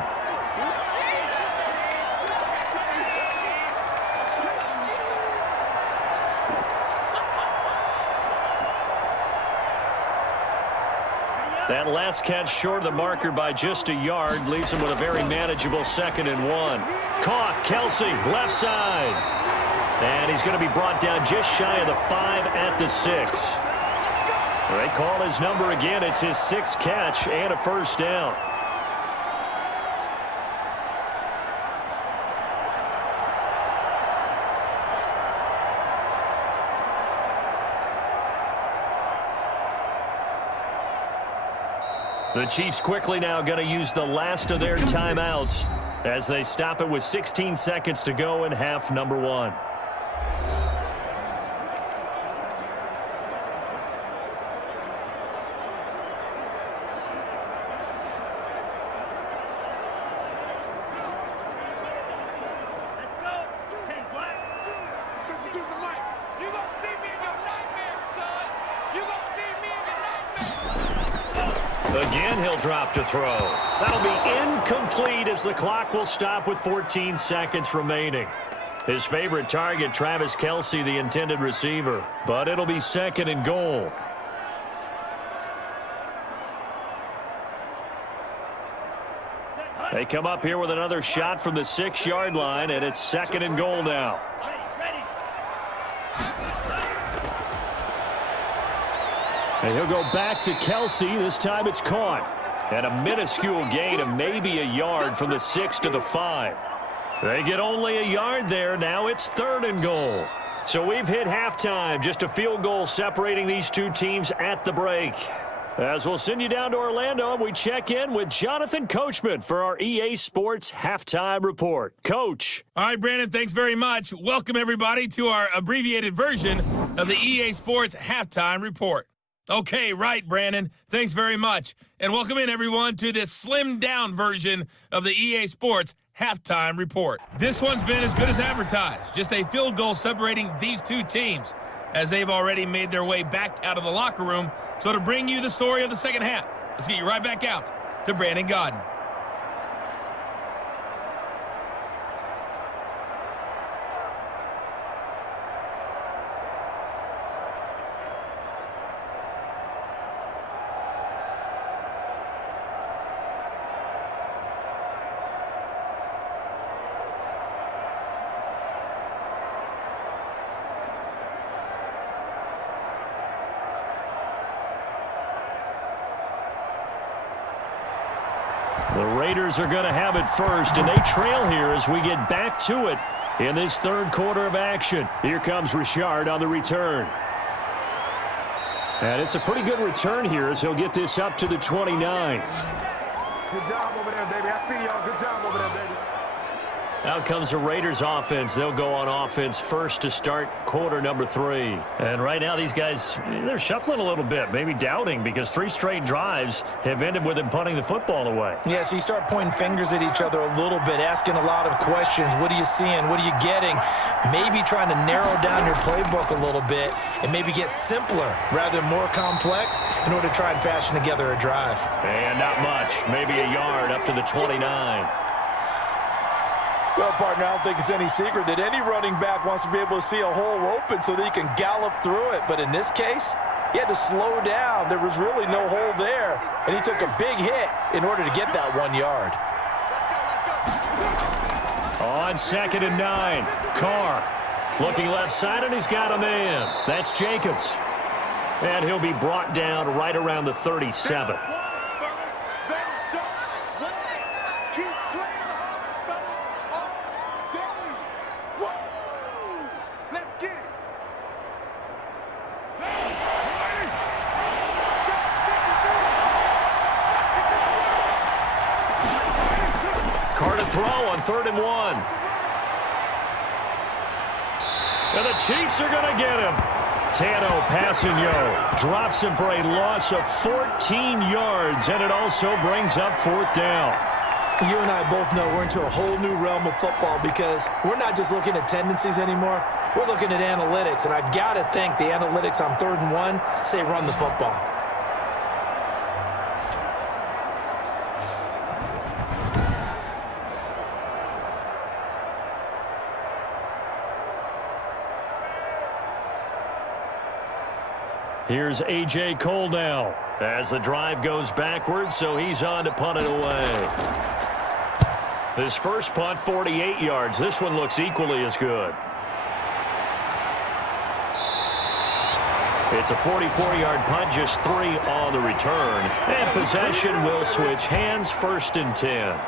That last catch short of the marker by just a yard leaves him with a very manageable 2nd and 1. Caught, Kelce, left side. And he's going to be brought down just shy of the 5 at the 6. They call his number again. It's his 6th catch and a first down. The Chiefs quickly now going to use the last of their timeouts as they stop it with 16 seconds to go in half number 1. Again, he'll drop to throw. That'll be incomplete as the clock will stop with 14 seconds remaining. His favorite target, Travis Kelce, the intended receiver. But it'll be 2nd and goal. They come up here with another shot from the 6-yard line, and it's 2nd and goal now. And he'll go back to Kelce. This time it's caught. And a minuscule gain of maybe a yard from the 6 to the 5. They get only a yard there. Now it's 3rd and goal. So we've hit halftime. Just a field goal separating these two teams at the break. As we'll send you down to Orlando, and we check in with Jonathan Coachman for our EA Sports Halftime Report. Coach. All right, Brandon, thanks very much. Welcome, everybody, to our abbreviated version of the EA Sports Halftime Report. Okay, right, Brandon. Thanks very much. And welcome in, everyone, to this slimmed-down version of the EA Sports Halftime Report. This one's been as good as advertised. Just a field goal separating these two teams, as they've already made their way back out of the locker room. So to bring you the story of the second half, let's get you right back out to Brandon Godden. The Raiders are going to have it first, and they trail here as we get back to it in this third quarter of action. Here comes Richard on the return. And it's a pretty good return here as he'll get this up to the 29. Good job over there, baby. I see y'all. Good job over there, baby. Out comes the Raiders offense. They'll go on offense first to start quarter number 3. And right now these guys, they're shuffling a little bit, maybe doubting, because 3 straight drives have ended with them punting the football away. Yeah, so you start pointing fingers at each other a little bit, asking a lot of questions. What are you seeing? What are you getting? Maybe trying to narrow down your playbook a little bit and maybe get simpler rather than more complex in order to try and fashion together a drive. And not much, maybe a yard up to the 29. Well, partner, I don't think it's any secret that any running back wants to be able to see a hole open so that he can gallop through it. But in this case, he had to slow down. There was really no hole there, and he took a big hit in order to get that 1 yard. On 2nd and 9, Carr looking left side, and he's got a man. That's Jacobs. And he'll be brought down right around the 37. Throw on 3rd and 1. And the Chiefs are going to get him. Tano Passigno drops him for a loss of 14 yards, and it also brings up 4th down. You and I both know we're into a whole new realm of football because we're not just looking at tendencies anymore. We're looking at analytics, and I've got to think the analytics on 3rd and 1 say run the football. Here's A.J. Cole now as the drive goes backwards, so he's on to punt it away. His first punt, 48 yards. This one looks equally as good. It's a 44-yard punt, just 3 on the return. And possession will switch hands, 1st and 10.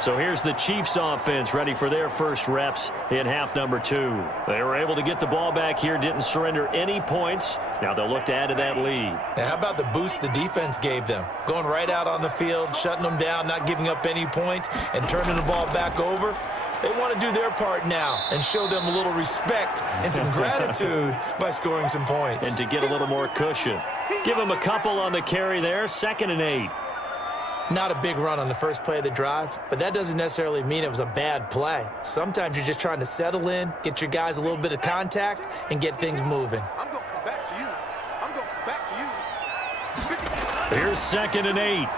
So here's the Chiefs offense ready for their first reps in half number 2. They were able to get the ball back here, didn't surrender any points. Now they'll look to add to that lead. Now, how about the boost the defense gave them? Going right out on the field, shutting them down, not giving up any points, and turning the ball back over. They want to do their part now and show them a little respect and some gratitude by scoring some points. And to get a little more cushion. Give them a couple on the carry there, 2nd and 8. Not a big run on the first play of the drive, but that doesn't necessarily mean it was a bad play. Sometimes you're just trying to settle in, get your guys a little bit of contact, and get things moving. I'm going to come back to you. I'm going to come back to you. Here's 2nd and 8.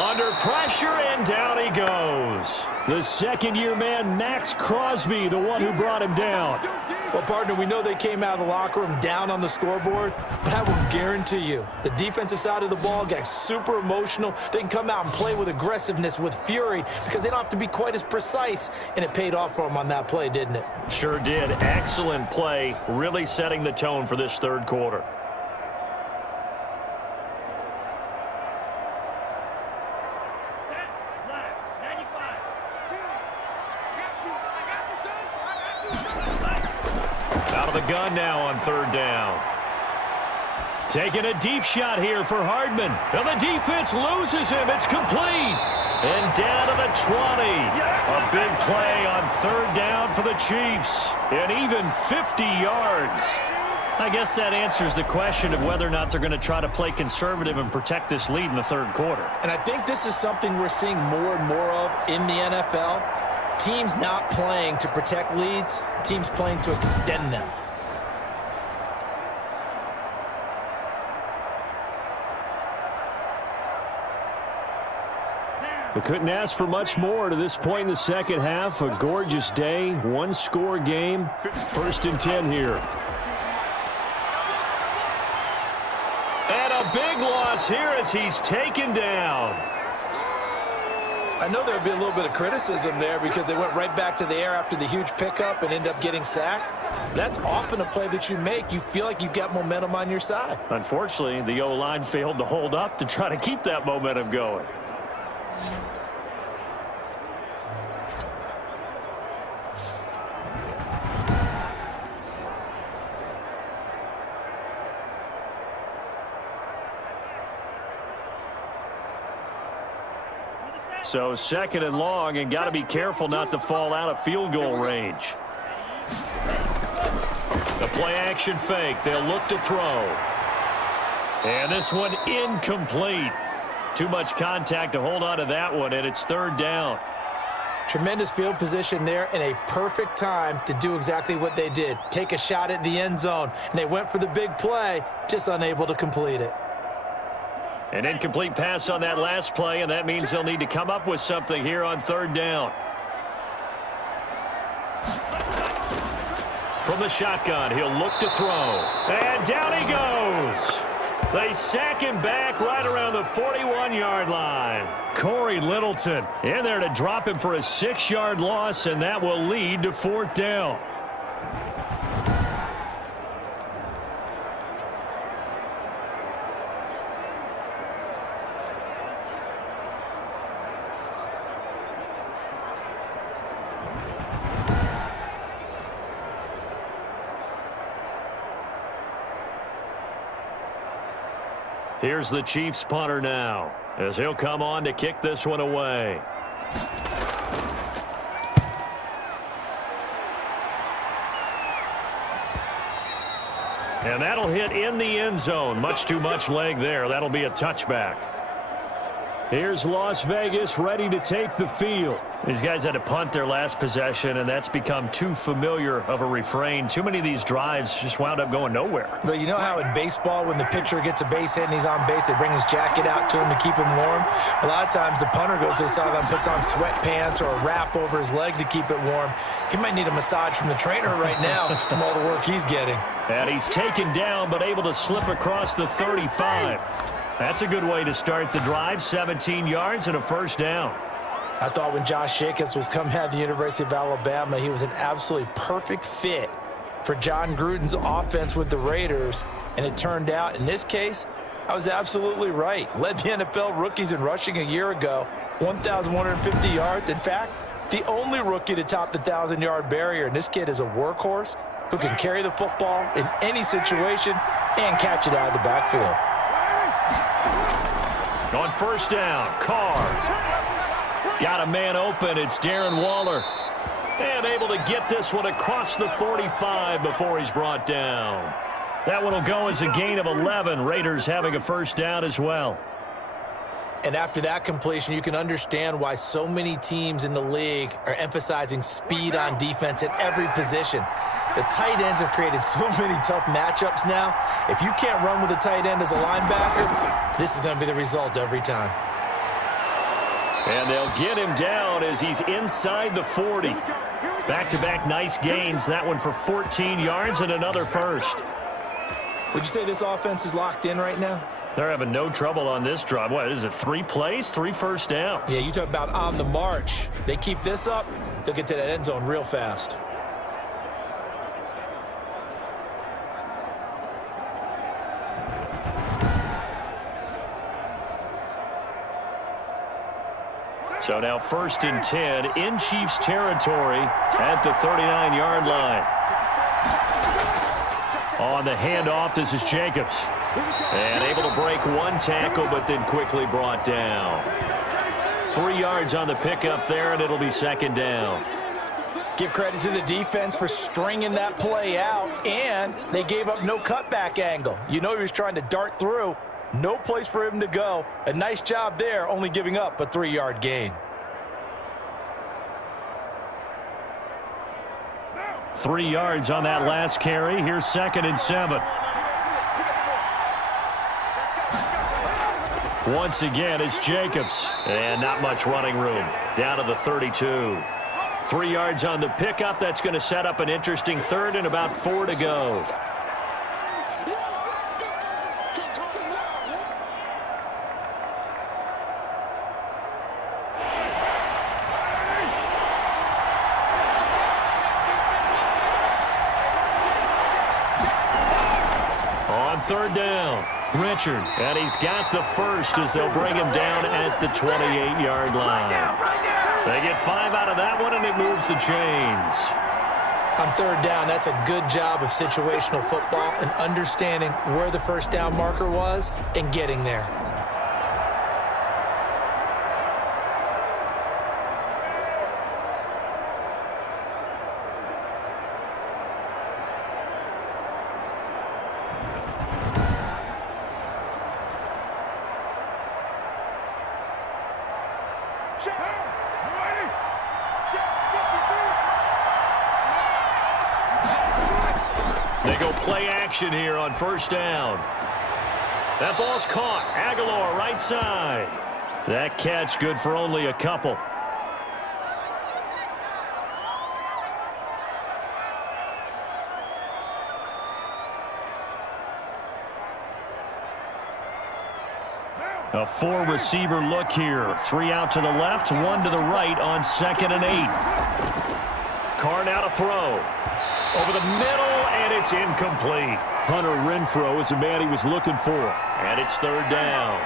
Under pressure, and down he goes. The second-year man, Max Crosby, the one who brought him down. Well, partner, we know they came out of the locker room down on the scoreboard, but I will guarantee you the defensive side of the ball got super emotional. They can come out and play with aggressiveness, with fury, because they don't have to be quite as precise, and it paid off for them on that play, didn't it? Sure did. Excellent play, really setting the tone for this third quarter. Gun now on 3rd down. Taking a deep shot here for Hardman. And the defense loses him. It's complete. And down to the 20. A big play on 3rd down for the Chiefs. And even 50 yards. I guess that answers the question of whether or not they're going to try to play conservative and protect this lead in the third quarter. And I think this is something we're seeing more and more of in the NFL. Teams not playing to protect leads. Teams playing to extend them. We couldn't ask for much more to this point in the second half. A gorgeous day, 1-score game. 1st and 10 here. And a big loss here as he's taken down. I know there would be a little bit of criticism there because they went right back to the air after the huge pickup and ended up getting sacked. That's often a play that you make. You feel like you've got momentum on your side. Unfortunately, the O-line failed to hold up to try to keep that momentum going. So 2nd and long, and got to be careful not to fall out of field goal range. The play action fake. They'll look to throw. And this one incomplete. Too much contact to hold on to that one, and it's 3rd down. Tremendous field position there and a perfect time to do exactly what they did. Take a shot at the end zone, and they went for the big play, just unable to complete it. An incomplete pass on that last play, and that means they'll need to come up with something here on 3rd down. From the shotgun, he'll look to throw. And down he goes. They sack him back right around the 41-yard line. Corey Littleton in there to drop him for a 6-yard loss, and that will lead to 4th down. Here's the Chiefs punter now, as he'll come on to kick this one away. And that'll hit in the end zone. Much too much leg there. That'll be a touchback. Here's Las Vegas ready to take the field. These guys had to punt their last possession, and that's become too familiar of a refrain. Too many of these drives just wound up going nowhere. But you know how in baseball, when the pitcher gets a base hit and he's on base, they bring his jacket out to him to keep him warm? A lot of times the punter goes to the sideline, puts on sweatpants or a wrap over his leg to keep it warm. He might need a massage from the trainer right now from all the work he's getting. And he's taken down but able to slip across the 35. That's a good way to start the drive. 17 yards and a 1st down. I thought when Josh Jacobs was coming out of the University of Alabama, he was an absolutely perfect fit for John Gruden's offense with the Raiders. And it turned out, in this case, I was absolutely right. Led the NFL rookies in rushing a year ago, 1,150 yards. In fact, the only rookie to top the 1,000-yard barrier. And this kid is a workhorse who can carry the football in any situation and catch it out of the backfield. On 1st down, Carr. Got a man open. It's Darren Waller. And able to get this one across the 45 before he's brought down. That one will go as a gain of 11. Raiders having a 1st down as well. And after that completion, you can understand why so many teams in the league are emphasizing speed on defense at every position. The tight ends have created so many tough matchups now. If you can't run with a tight end as a linebacker, this is going to be the result every time. And they'll get him down as he's inside the 40. Back-to-back nice gains. That one for 14 yards and another 1st. Would you say this offense is locked in right now? They're having no trouble on this drive. What is it, 3 plays, 3 1st downs? Yeah, you talk about on the march. They keep this up, they'll get to that end zone real fast. So now 1st and 10 in Chiefs territory at the 39-yard line. On the handoff, this is Jacobs. And able to break one tackle, but then quickly brought down. 3 yards on the pickup there, and it'll be 2nd down. Give credit to the defense for stringing that play out, and they gave up no cutback angle. You know he was trying to dart through. No place for him to go. A nice job there, only giving up a 3-yard gain. 3 yards on that last carry. Here's 2nd and 7. Once again, it's Jacobs. And not much running room. Down to the 32. 3 yards on the pickup. That's going to set up an interesting 3rd and about 4 to go. On 3rd down, Richard. And he's got the 1st as they'll bring him down at the 28-yard line. They get 5 out of that one, and it moves the chains. On 3rd down, that's a good job of situational football and understanding where the 1st down marker was and getting there. They go play action here on first down. That ball's caught. Aguilar right side. That catch good for only a couple. A four-receiver look here. 3 out to the left, 1 to the right on 2nd and 8. Carr now to throw. Over the middle, and it's incomplete. Hunter Renfrow is the man he was looking for. And it's 3rd down.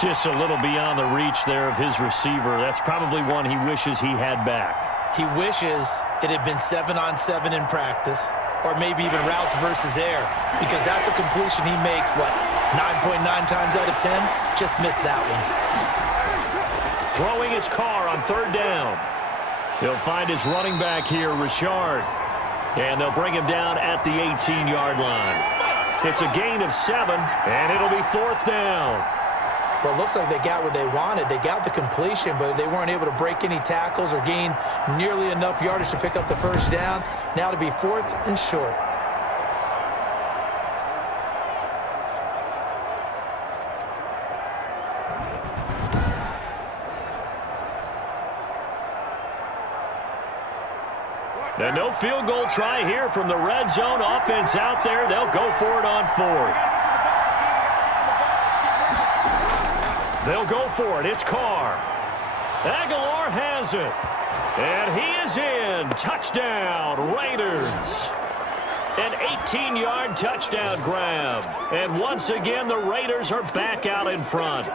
Just a little beyond the reach there of his receiver. That's probably one he wishes he had back. He wishes it had been 7-on-7 in practice, or maybe even routes versus air, because that's a completion he makes, 9.9 times out of 10? Just missed that one. Throwing his Carr on 3rd down. He'll find his running back here, Richard. And they'll bring him down at the 18-yard line. It's a gain of 7, and it'll be 4th down. Well, it looks like they got what they wanted. They got the completion, but they weren't able to break any tackles or gain nearly enough yardage to pick up the 1st down. Now to be 4th and short. And no field goal try here from the red zone. Offense out there. They'll go for it on 4th. They'll go for it. It's Carr. Aguilar has it. And he is in. Touchdown, Raiders. An 18-yard touchdown grab. And once again, the Raiders are back out in front.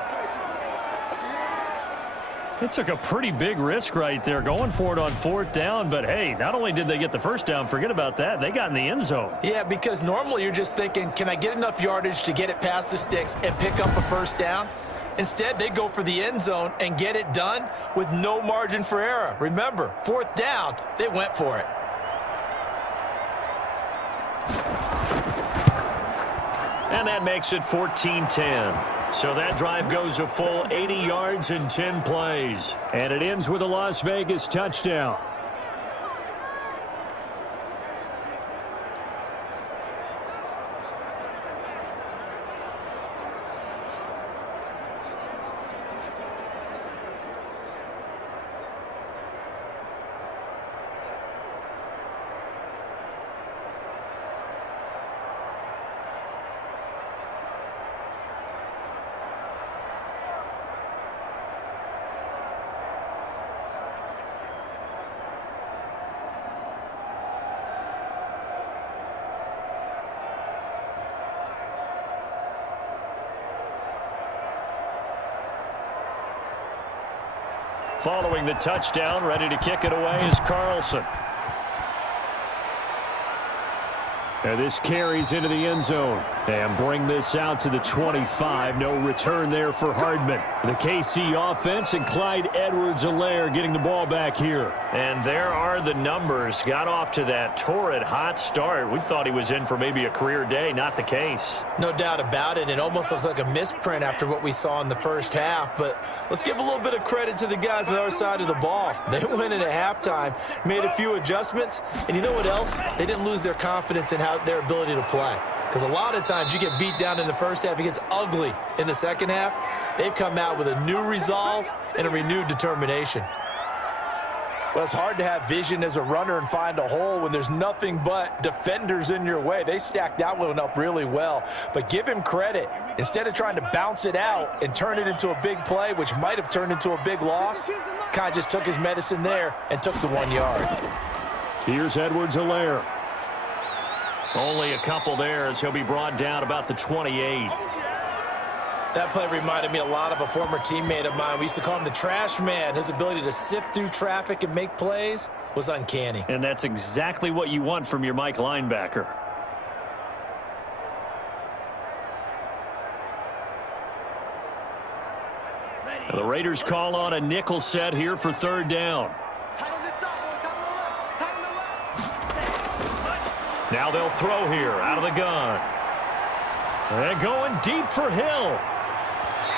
It took a pretty big risk right there going for it on 4th down, but hey, not only did they get the 1st down, forget about that, they got in the end zone. Yeah, because normally you're just thinking, can I get enough yardage to get it past the sticks and pick up a 1st down? Instead, they go for the end zone and get it done with no margin for error. Remember, 4th down, they went for it. And that makes it 14-10. So that drive goes a full 80 yards in 10 plays. And it ends with a Las Vegas touchdown. Following the touchdown, ready to kick it away is Carlson. And this carries into the end zone. And bring this out to the 25. No return there for Hardman. The KC offense and Clyde Edwards-Helaire getting the ball back here. And there are the numbers. Got off to that torrid hot start. We thought he was in for maybe a career day. Not the case. No doubt about it. It almost looks like a misprint after what we saw in the 1st half. But let's give a little bit of credit to the guys on the other side of the ball. They went in at halftime, made a few adjustments. And you know what else? They didn't lose their confidence in their ability to play. Because a lot of times you get beat down in the 1st half, it gets ugly in the 2nd half. They've come out with a new resolve and a renewed determination. Well, it's hard to have vision as a runner and find a hole when there's nothing but defenders in your way. They stacked that one up really well. But give him credit. Instead of trying to bounce it out and turn it into a big play, which might have turned into a big loss, kind of just took his medicine there and took the 1 yard. Here's Edwards-Helaire. Only a couple there as he'll be brought down about the 28. That play reminded me a lot of a former teammate of mine. We used to call him the trash man. His ability to sift through traffic and make plays was uncanny. And that's exactly what you want from your Mike linebacker. And the Raiders call on a nickel set here for 3rd down. Now they'll throw here out of the gun. And going deep for Hill.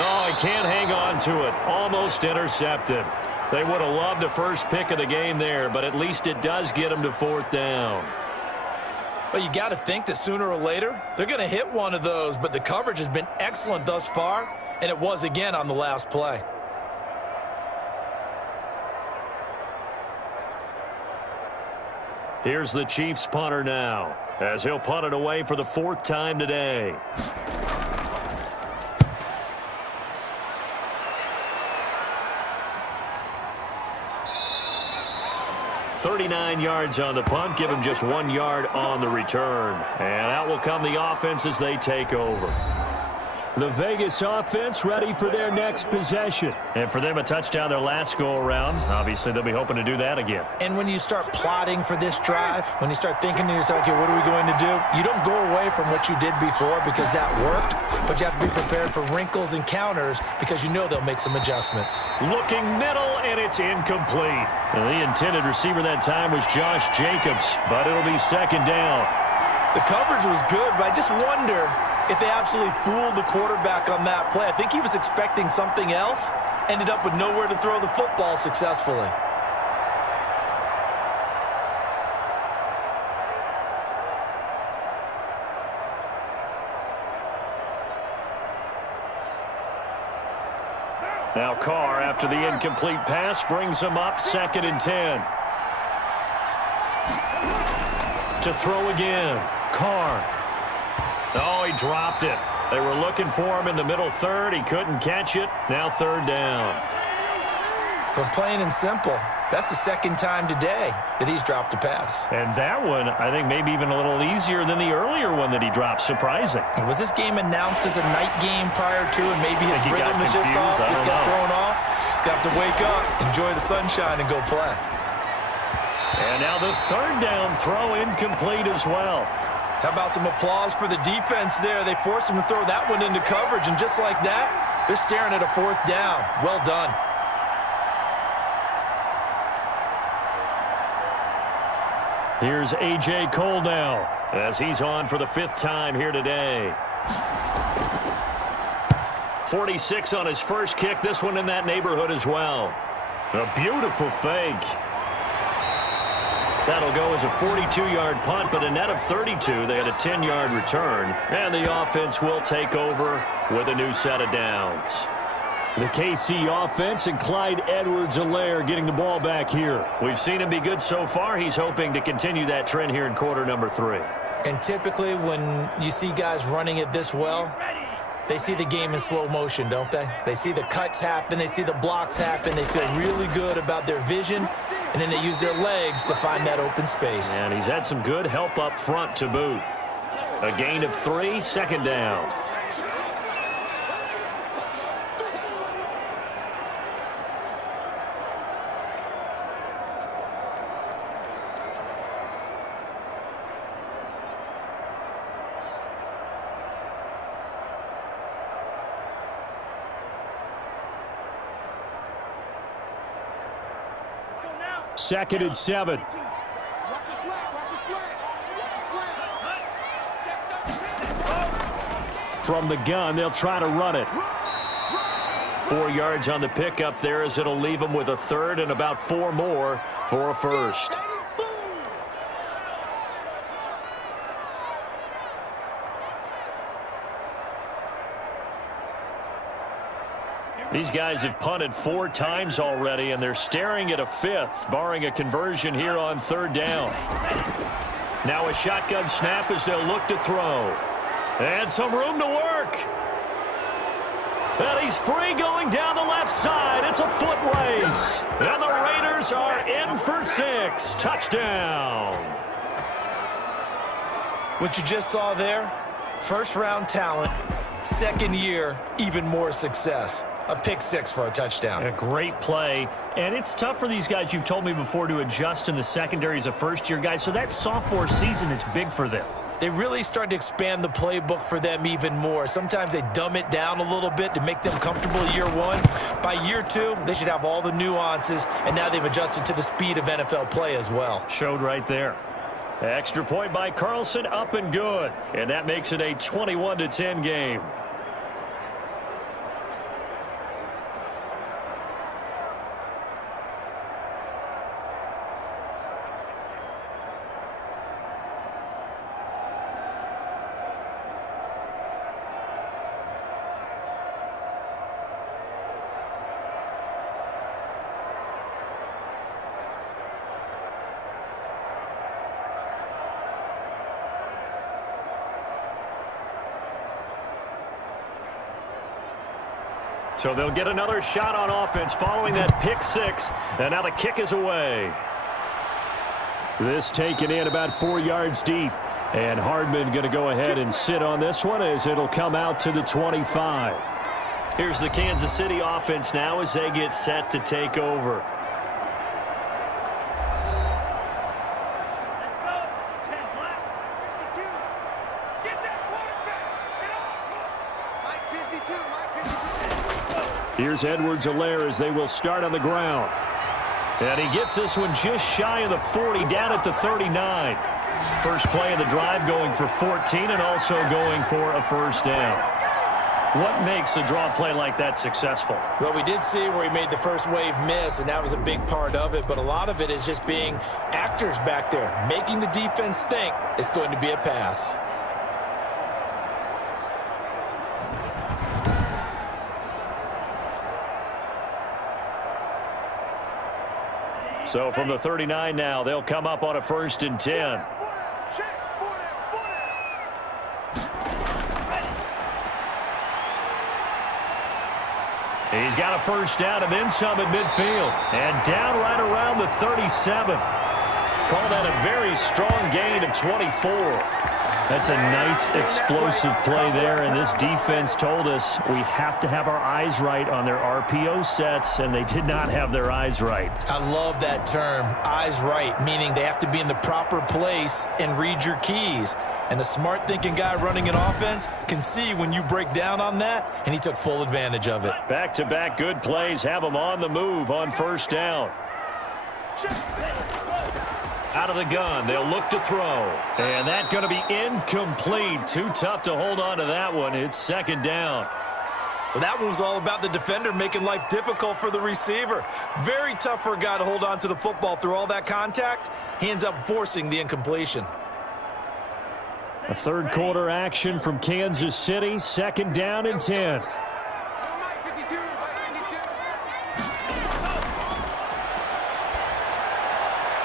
Oh, he can't hang on to it. Almost intercepted. They would have loved a first pick of the game there, but at least it does get them to 4th down. Well, you got to think that sooner or later, they're going to hit one of those, but the coverage has been excellent thus far, and it was again on the last play. Here's the Chiefs punter now, as he'll punt it away for the 4th time today. "39 yards on the punt, give him just 1 yard on the return. And out will come the offense as they take over. The Vegas offense ready for their next possession. And for them, a touchdown their last go-around. Obviously, they'll be hoping to do that again. And when you start plotting for this drive, when you start thinking to yourself, okay, what are we going to do? You don't go away from what you did before because that worked, but you have to be prepared for wrinkles and counters because you know they'll make some adjustments. Looking middle, and it's incomplete. And the intended receiver that time was Josh Jacobs, but it'll be 2nd down. The coverage was good, but I just wonder if they absolutely fooled the quarterback on that play. I think he was expecting something else, ended up with nowhere to throw the football successfully. Now Carr, after the incomplete pass, brings him up 2nd and 10. To throw again. Carr. Oh, he dropped it. They were looking for him in the middle 3rd. He couldn't catch it. Now 3rd down. But plain and simple, that's the 2nd time today that he's dropped a pass. And that one, I think, maybe even a little easier than the earlier one that he dropped. Surprising. Was this game announced as a night game prior to, and maybe his rhythm is just off? He's got thrown off. He's got to wake up, enjoy the sunshine, and go play. And now the 3rd down throw incomplete as well. How about some applause for the defense there? They forced him to throw that one into coverage, and just like that, they're staring at a 4th down. Well done. Here's A.J. Cole now, as he's on for the 5th time here today. 46 on his first kick. This one in that neighborhood as well. A beautiful fake. That'll go as a 42-yard punt, but a net of 32. They had a 10-yard return, and the offense will take over with a new set of downs. The KC offense and Clyde Edwards-Helaire getting the ball back here. We've seen him be good so far. He's hoping to continue that trend here in quarter number 3. And typically when you see guys running it this well, they see the game in slow motion, don't they? They see the cuts happen. They see the blocks happen. They feel really good about their vision, and then they use their legs to find that open space. And he's had some good help up front to boot. A gain of 3, 2nd down. Second and 7. Watch the slant, watch the slant, watch the slant. From the gun, they'll try to run it. 4 yards on the pickup there, as it'll leave them with a 3rd and about 4 more for a 1st. These guys have punted 4 times already, and they're staring at a 5th, barring a conversion here on 3rd down. Now a shotgun snap as they'll look to throw. And some room to work. And he's free going down the left side. It's a foot race. And the Raiders are in for 6. Touchdown. What you just saw there, first-round talent, 2nd year, even more success. A pick 6 for a touchdown. A great play. And it's tough for these guys, you've told me before, to adjust in the secondary as a first-year guy. So that sophomore season is big for them. They really start to expand the playbook for them even more. Sometimes they dumb it down a little bit to make them comfortable year 1. By year 2, they should have all the nuances, and now they've adjusted to the speed of NFL play as well. Showed right there. Extra point by Carlson, up and good. And that makes it a 21-10 game. So they'll get another shot on offense following that pick six. And now the kick is away. This taken in about 4 yards deep. And Hardman going to go ahead and sit on this one as it'll come out to the 25. Here's the Kansas City offense now as they get set to take over. Here's Edwards-Helaire as they will start on the ground. And he gets this one just shy of the 40, down at the 39. First play of the drive going for 14 and also going for a first down. What makes a draw play like that successful? Well, we did see where he made the first wave miss, and that was a big part of it. But a lot of it is just being actors back there, making the defense think it's going to be a pass. So from the 39 now, they'll come up on a 1st and 10. He's got a first down and then some at midfield. And down right around the 37. Call that a very strong gain of 24. That's a nice explosive play there, and this defense told us we have to have our eyes right on their RPO sets, and they did not have their eyes right. I love that term, eyes right, meaning they have to be in the proper place and read your keys. And a smart-thinking guy running an offense can see when you break down on that, and he took full advantage of it. Back-to-back good plays have them on the move on first down. Out of the gun, they'll look to throw. And that's going to be incomplete. Too tough to hold on to that one. It's second down. Well, that one was all about the defender making life difficult for the receiver. Very tough for a guy to hold on to the football through all that contact. He ends up forcing the incompletion. A third quarter action from Kansas City. Second down and 10.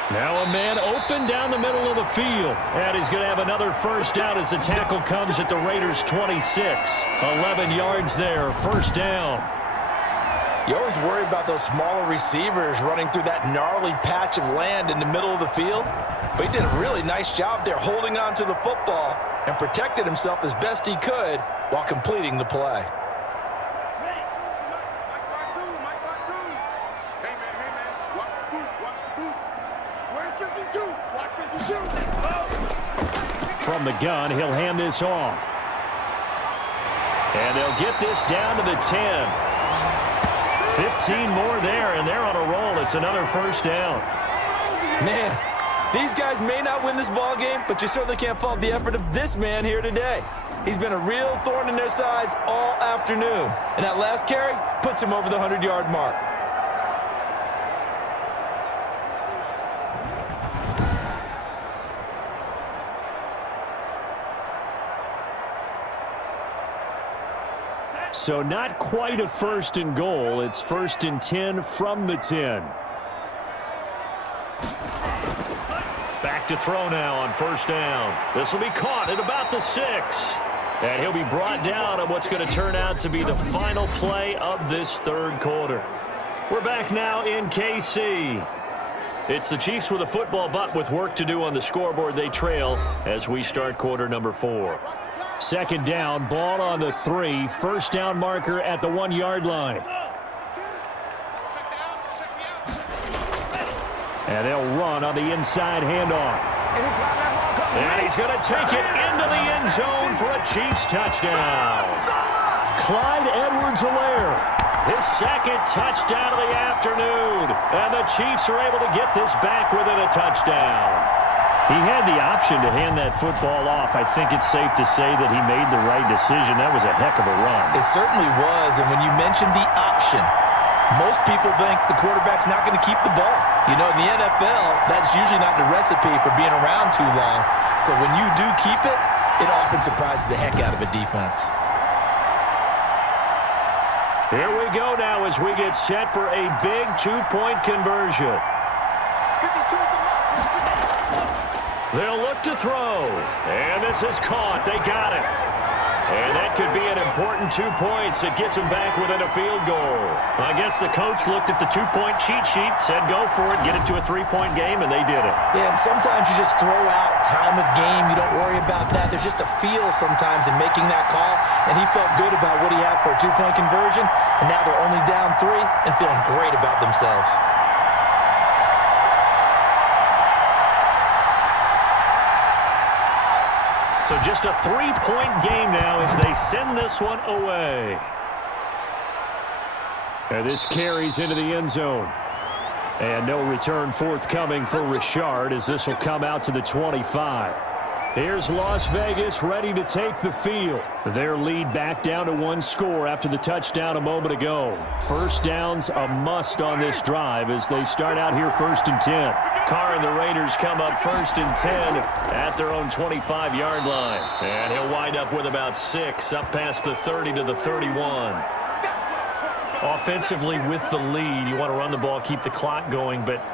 Now a man open down the middle of the field. And he's going to have another first down as the tackle comes at the Raiders' 26. 11 yards there, first down. You always worry about those smaller receivers running through that gnarly patch of land in the middle of the field. But he did a really nice job there holding on to the football and protected himself as best he could while completing the play. From the gun, he'll hand this off. And they'll get this down to the 10. 15 more there, and they're on a roll. It's another first down. Man, these guys may not win this ball game, but you certainly can't fault the effort of this man here today. He's been a real thorn in their sides all afternoon. And that last carry puts him over the 100-yard mark. So not quite a first and goal. It's 1st and 10 from the 10. Back to throw now on first down. This will be caught at about the 6. And he'll be brought down on what's going to turn out to be the final play of this third quarter. We're back now in KC. It's the Chiefs with a football, but with work to do on the scoreboard. They trail as we start quarter number 4. Second down, ball on the 3. First down marker at the 1-yard line. And they'll run on the inside handoff. And he's going to take it into the end zone for a Chiefs touchdown. Clyde Edwards-Helaire, his second touchdown of the afternoon. And the Chiefs are able to get this back within a touchdown. He had the option to hand that football off. I think it's safe to say that he made the right decision. That was a heck of a run. It certainly was, and when you mentioned the option, most people think the quarterback's not going to keep the ball. You know, in the NFL, that's usually not the recipe for being around too long. So when you do keep it, it often surprises the heck out of a defense. Here we go now as we get set for a big two-point conversion. They'll look to throw. And this is caught. They got it. And that could be an important 2 points. It gets them back within a field goal. I guess the coach looked at the 2-point cheat sheet, said go for it, get it to a 3-point game, and they did it. Yeah, and sometimes you just throw out time of game. You don't worry about that. There's just a feel sometimes in making that call, and he felt good about what he had for a 2-point conversion, and now they're only down 3 and feeling great about themselves. So just a 3-point game now as they send this one away. And this carries into the end zone. And no return forthcoming for Richard as this will come out to the 25. Here's Las Vegas ready to take the field. Their lead back down to 1 score after the touchdown a moment ago. First down's a must on this drive as they start out here 1st and 10. Carr and the Raiders come up 1st and 10 at their own 25-yard line. And he'll wind up with about 6 up past the 30 to the 31. Offensively with the lead, you want to run the ball, keep the clock going, but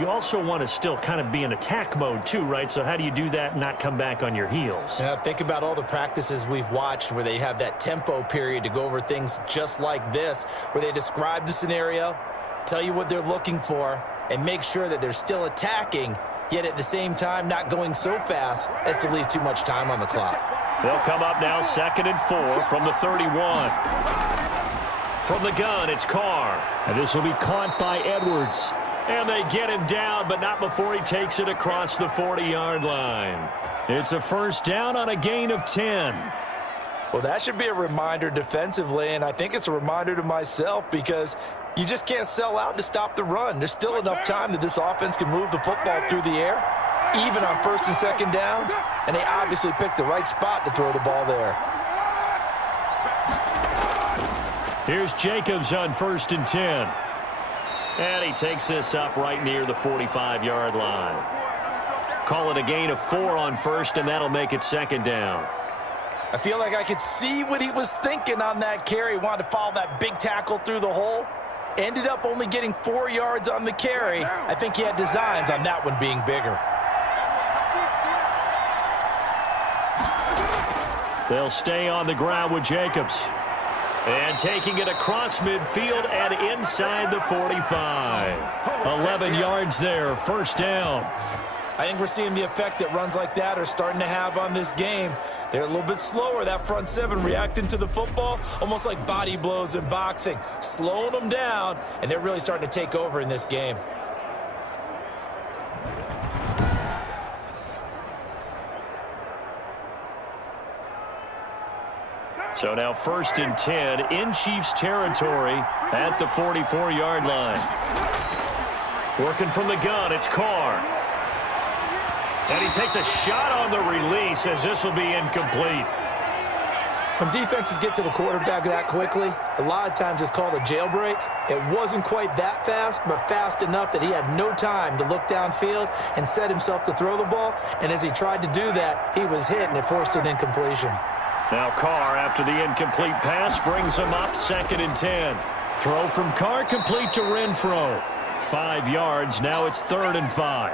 you also want to still kind of be in attack mode too, right? So how do you do that and not come back on your heels? Yeah, think about all the practices we've watched where they have that tempo period to go over things just like this, where they describe the scenario, tell you what they're looking for, and make sure that they're still attacking, yet at the same time not going so fast as to leave too much time on the clock. They'll come up now 2nd and 4 from the 31. From the gun, it's Carr. And this will be caught by Edwards. And they get him down, but not before he takes it across the 40-yard line. It's a first down on a gain of 10. Well, that should be a reminder defensively, and I think it's a reminder to myself because you just can't sell out to stop the run. There's still enough time that this offense can move the football through the air, even on 1st and 2nd downs, and they obviously picked the right spot to throw the ball there. Here's Jacobs on 1st and 10. And he takes this up right near the 45-yard line. Call it a gain of 4 on 1st, and that'll make it 2nd down. I feel like I could see what he was thinking on that carry. Wanted to follow that big tackle through the hole. Ended up only getting 4 yards on the carry. I think he had designs on that one being bigger. They'll stay on the ground with Jacobs. And taking it across midfield and inside the 45. 11 yards there, first down. I think we're seeing the effect that runs like that are starting to have on this game. They're a little bit slower, that front 7 reacting to the football, almost like body blows in boxing, slowing them down, and they're really starting to take over in this game. So now 1st and 10 in Chiefs territory at the 44-yard line. Working from the gun, it's Carr. And he takes a shot on the release as this will be incomplete. When defenses get to the quarterback that quickly, a lot of times it's called a jailbreak. It wasn't quite that fast, but fast enough that he had no time to look downfield and set himself to throw the ball. And as he tried to do that, he was hit, and it forced an incompletion. Now Carr, after the incomplete pass, brings him up 2nd and 10. Throw from Carr complete to Renfro. 5 yards. Now it's 3rd and 5.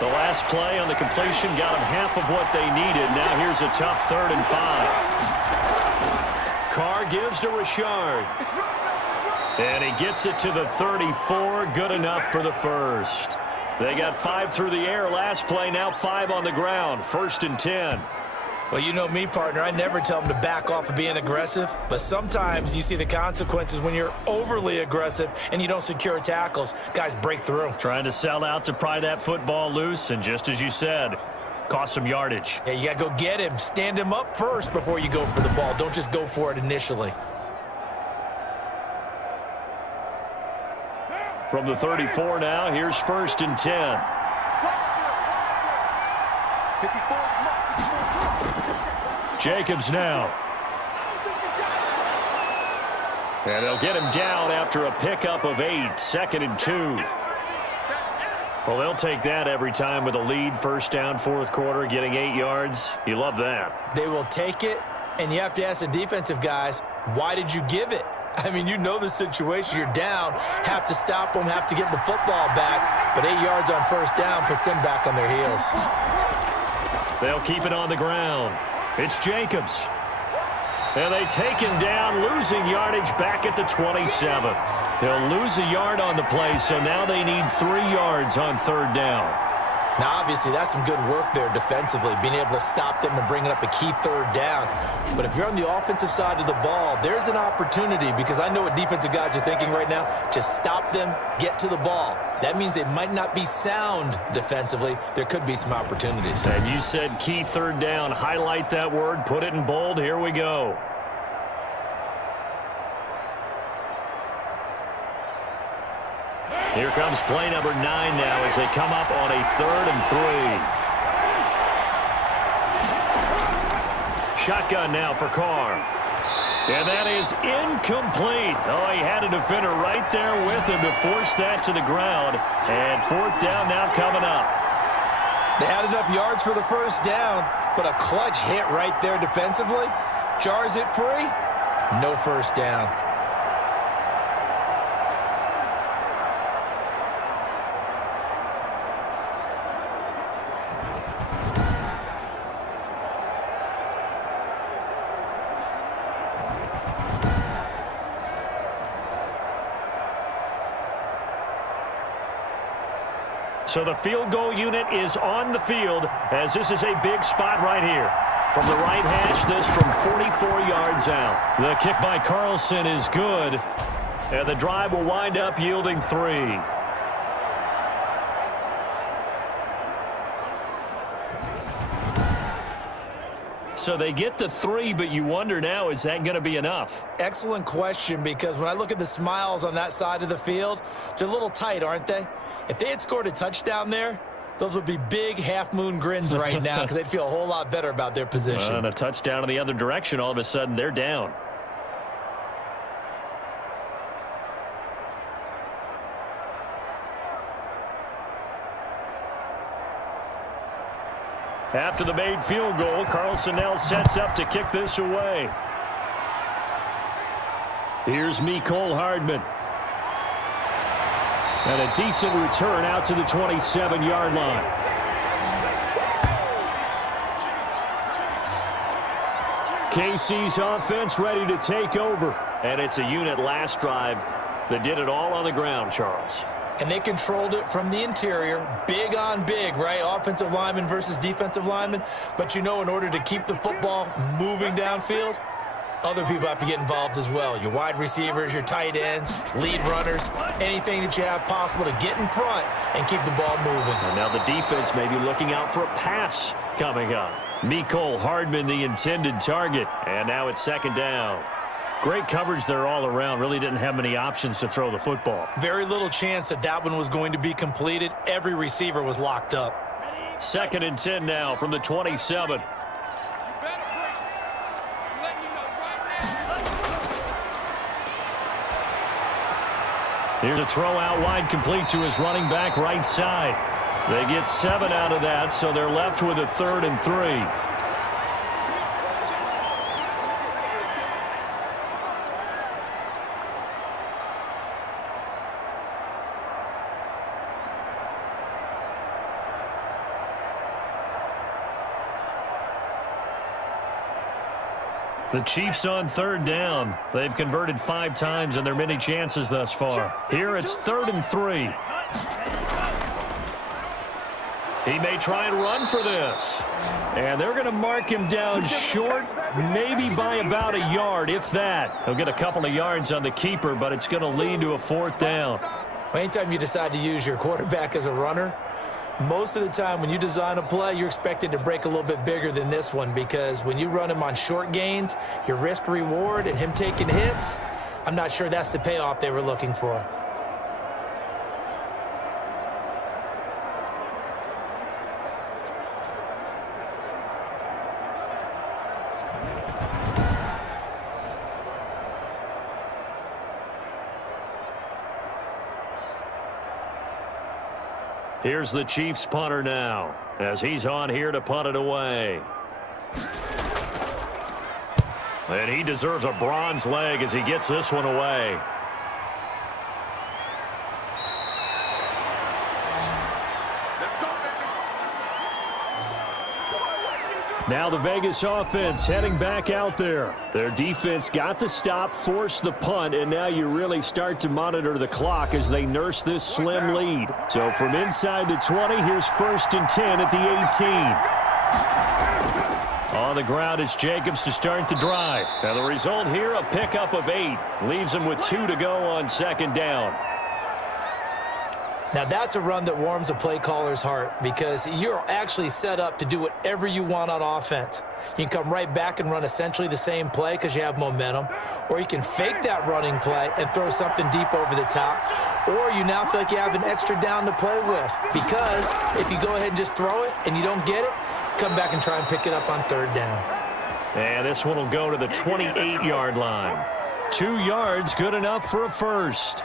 The last play on the completion got them half of what they needed. Now here's a tough 3rd and 5. Carr gives to Richard. And he gets it to the 34. Good enough for the first. They got 5 through the air last play. Now 5 on the ground. 1st and 10. Well, you know me, partner. I never tell them to back off of being aggressive. But sometimes you see the consequences when you're overly aggressive and you don't secure tackles. Guys break through. Trying to sell out to pry that football loose. And just as you said, cost some yardage. Yeah, you got to go get him. Stand him up first before you go for the ball. Don't just go for it initially. From the 34 now, here's 1st and 10. Jacobs now. And they'll get him down after a pickup of 8. 2nd and 2. Well, they'll take that every time with a lead. First down, 4th quarter, getting 8 yards. You love that. They will take it, and you have to ask the defensive guys, why did you give it? I mean, you know the situation. You're down, have to stop them, have to get the football back. But 8 yards on first down puts them back on their heels. They'll keep it on the ground. It's Jacobs. And they take him down, losing yardage back at the 27. They'll lose a yard on the play, so now they need 3 yards on third down. Now, obviously, that's some good work there defensively, being able to stop them and bringing up a key third down. But if you're on the offensive side of the ball, there's an opportunity, because I know what defensive guys are thinking right now. Just stop them, get to the ball. That means they might not be sound defensively. There could be some opportunities. And you said key third down. Highlight that word, put it in bold. Here we go. Here comes play number 9 now as they come up on a 3rd and 3. Shotgun now for Carr. And that is incomplete. Oh, he had a defender right there with him to force that to the ground. And 4th down now coming up. They had enough yards for the first down, but a clutch hit right there defensively. Jars it free. No first down. So the field goal unit is on the field as this is a big spot right here. From the right hash, this from 44 yards out. The kick by Carlson is good. And the drive will wind up yielding 3. So they get the 3, but you wonder now, is that going to be enough? Excellent question, because when I look at the smiles on that side of the field, they're a little tight, aren't they? If they had scored a touchdown there, those would be big half-moon grins right now because they'd feel a whole lot better about their position. And a touchdown in the other direction, all of a sudden they're down. After the made field goal, Carlson now sets up to kick this away. Here's Mecole Hardman. And a decent return out to the 27-yard line. KC's offense ready to take over. And it's a unit last drive that did it all on the ground, Charles. And they controlled it from the interior, big on big, right? Offensive lineman versus defensive lineman. But you know, in order to keep the football moving downfield, other people have to get involved as well. Your wide receivers, your tight ends, lead runners, anything that you have possible to get in front and keep the ball moving. And now the defense may be looking out for a pass coming up. Mecole Hardman, the intended target. And now it's 2nd down. Great coverage there all around. Really didn't have many options to throw the football. Very little chance that that one was going to be completed. Every receiver was locked up. 2nd and 10 now from the 27. Here's a throw out wide, complete to his running back right side. They get 7 out of that, so they're left with a 3rd and 3. The Chiefs on 3rd down. They've converted 5 times in their many chances thus far. Here it's 3rd and 3. He may try and run for this. And they're going to mark him down short, maybe by about a yard, if that. He'll get a couple of yards on the keeper, but it's going to lead to a 4th down. Anytime you decide to use your quarterback as a runner, most of the time when you design a play, you're expected to break a little bit bigger than this one, because when you run him on short gains, your risk-reward and him taking hits, I'm not sure that's the payoff they were looking for. Here's the Chiefs punter now, as he's on here to punt it away. And he deserves a bronze leg as he gets this one away. Now the Vegas offense heading back out there. Their defense got the stop, forced the punt, and now you really start to monitor the clock as they nurse this slim lead. So from inside the 20, here's 1st and 10 at the 18. On the ground, it's Jacobs to start the drive. Now the result here, a pickup of 8. Leaves him with 2 to go on 2nd down. Now, that's a run that warms a play caller's heart because you're actually set up to do whatever you want on offense. You can come right back and run essentially the same play because you have momentum, or you can fake that running play and throw something deep over the top, or you now feel like you have an extra down to play with because if you go ahead and just throw it and you don't get it, come back and try and pick it up on 3rd down. And this one will go to the 28-yard line. 2 yards, good enough for a first.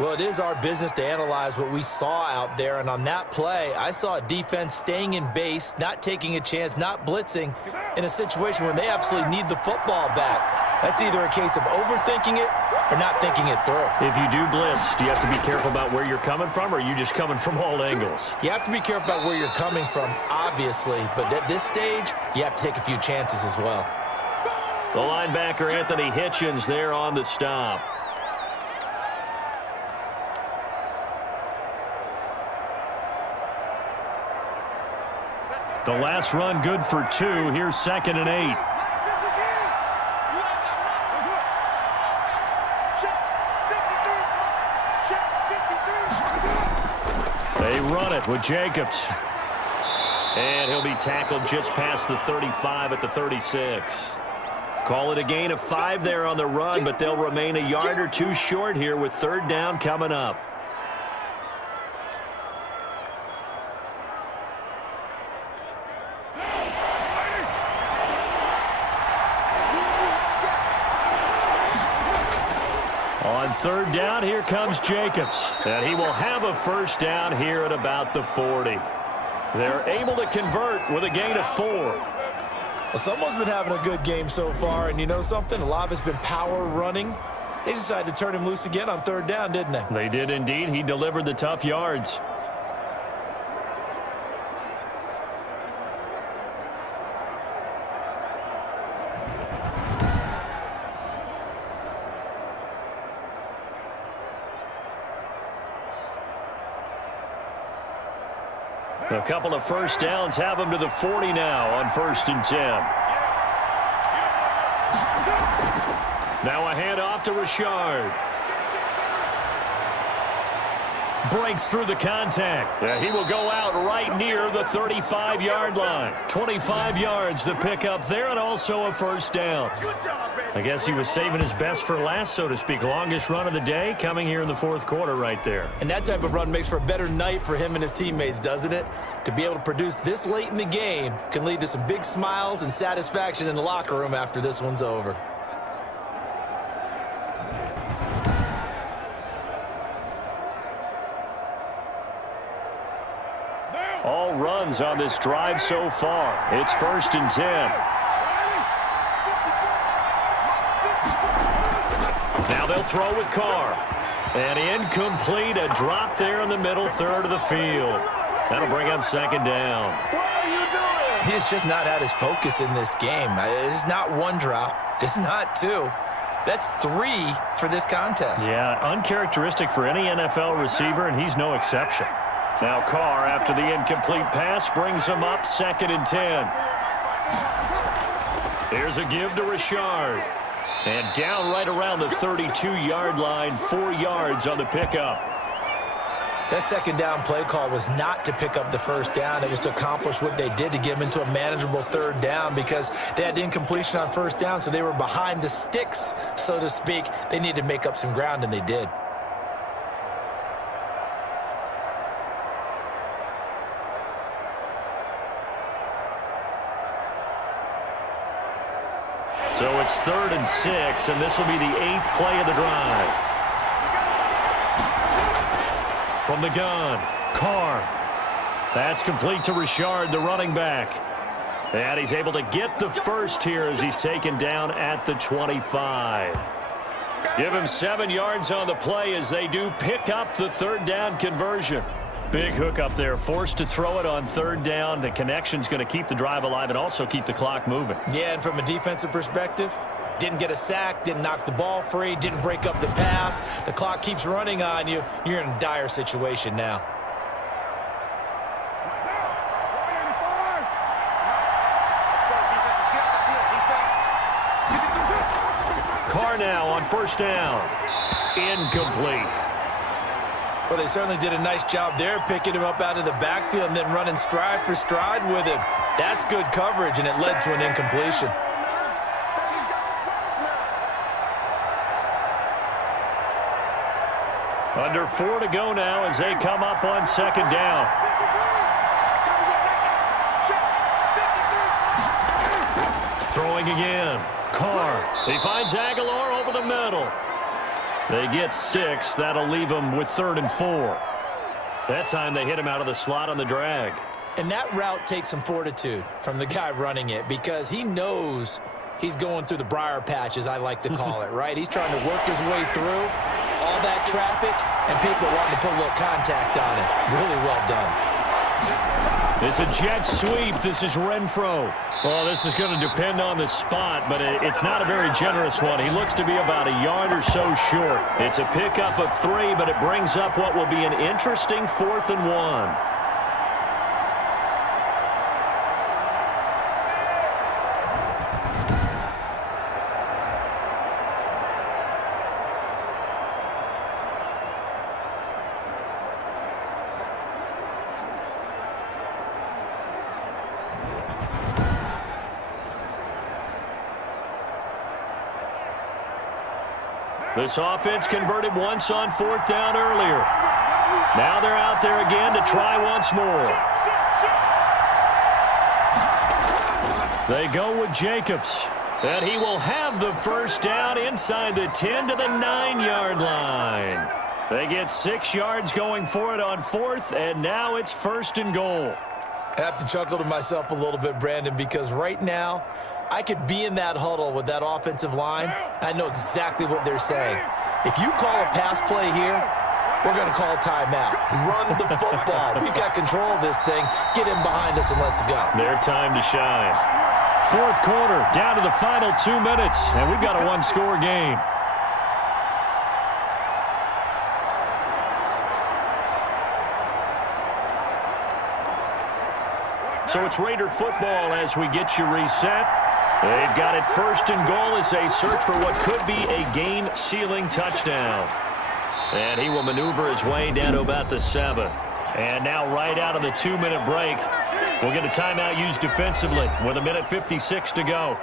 Well, it is our business to analyze what we saw out there, and on that play, I saw a defense staying in base, not taking a chance, not blitzing in a situation where they absolutely need the football back. That's either a case of overthinking it or not thinking it through. If you do blitz, do you have to be careful about where you're coming from, or are you just coming from all angles? You have to be careful about where you're coming from, obviously, but at this stage, you have to take a few chances as well. The linebacker, Anthony Hitchens, there on the stop. The last run good for 2. Here's 2nd and 8. They run it with Jacobs. And he'll be tackled just past the 35 at the 36. Call it a gain of 5 there on the run, but they'll remain a yard or 2 short here with 3rd down coming up. On 3rd down, here comes Jacobs. And he will have a 1st down here at about the 40. They're able to convert with a gain of 4. Well, someone's been having a good game so far, and you know something? A lot of it's been power running. They decided to turn him loose again on 3rd down, didn't they? They did indeed. He delivered the tough yards. A couple of 1st downs have him to the 40 now on 1st and 10. Now a handoff to Richard. Breaks through the contact. Yeah, he will go out right near the 35-yard line. 25 yards to pick up there, and also a 1st down. I guess he was saving his best for last, so to speak. Longest run of the day coming here in the 4th quarter right there. And that type of run makes for a better night for him and his teammates, doesn't it? To be able to produce this late in the game can lead to some big smiles and satisfaction in the locker room after this one's over. All runs on this drive so far. It's 1st and 10. Now they'll throw with Carr. And incomplete, a drop there in the middle 3rd of the field. That'll bring up 2nd down. He has just not had his focus in this game. It's not 1 drop. It's not 2. That's 3 for this contest. Yeah, uncharacteristic for any NFL receiver, and he's no exception. Now Carr, after the incomplete pass, brings him up 2nd and 10. Here's a give to Richard. And down right around the 32-yard line, 4 yards on the pickup. That 2nd down play call was not to pick up the 1st down. It was to accomplish what they did to get him into a manageable 3rd down because they had incompletion on 1st down, so they were behind the sticks, so to speak. They needed to make up some ground, and they did. So it's 3rd and 6, and this will be the 8th play of the drive. From the gun, Carr. That's complete to Richard, the running back. And he's able to get the first here as he's taken down at the 25. Give him 7 yards on the play as they do pick up the third down conversion. Big hook up there, forced to throw it on third down. The connection's going to keep the drive alive and also keep the clock moving. Yeah, and from a defensive perspective, didn't get a sack, didn't knock the ball free, didn't break up the pass. The clock keeps running on you. You're in a dire situation now. Carr now on first down. Incomplete. Well, they certainly did a nice job there, picking him up out of the backfield and then running stride for stride with him. That's good coverage, and it led to an incompletion. Under 4 to go now as they come up on second down. Throwing again. Carr. He finds Aguilar over the middle. They get 6. That'll leave them with 3rd and 4. That time they hit him out of the slot on the drag. And that route takes some fortitude from the guy running it because he knows he's going through the briar patch, as I like to call it, right? He's trying to work his way through all that traffic, and people wanting to put a little contact on it. Really well done. It's a jet sweep. This is Renfro. Well, this is going to depend on the spot, but it's not a very generous one. He looks to be about a yard or so short. It's a pickup of 3, but it brings up what will be an interesting 4th and 1. This offense converted once on 4th down earlier. Now they're out there again to try once more. They go with Jacobs. And he will have the first down inside the 10 to the 9-yard line. They get 6 yards going for it on 4th, and now it's 1st and goal. I have to chuckle to myself a little bit, Brandon, because right now I could be in that huddle with that offensive line. I know exactly what they're saying. If you call a pass play here, we're going to call a timeout. Run the football. We've got control of this thing. Get in behind us and let's go. Their time to shine. 4th quarter, down to the final 2 minutes, and we've got a 1-score game. So it's Raider football as we get you reset. They've got it 1st and goal as they search for what could be a game-sealing touchdown. And he will maneuver his way down to about the 7. And now right out of the 2-minute break, we'll get a timeout used defensively with 1:56 to go.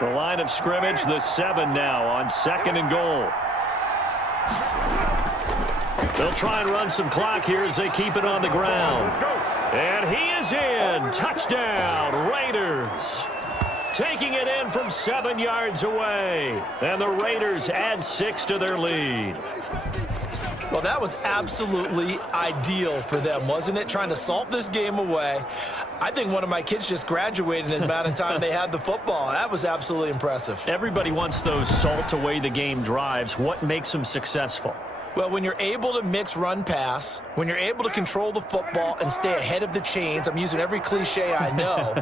The line of scrimmage, the 7 now on 2nd and goal. They'll try and run some clock here as they keep it on the ground. And he is in. Touchdown, Raiders. Taking it in from 7 yards away. And the Raiders add 6 to their lead. Well, that was absolutely ideal for them, wasn't it? Trying to salt this game away. I think one of my kids just graduated in the amount of time they had the football. That was absolutely impressive. Everybody wants those salt away the game drives. What makes them successful? Well, when you're able to mix run-pass, when you're able to control the football and stay ahead of the chains, I'm using every cliche I know,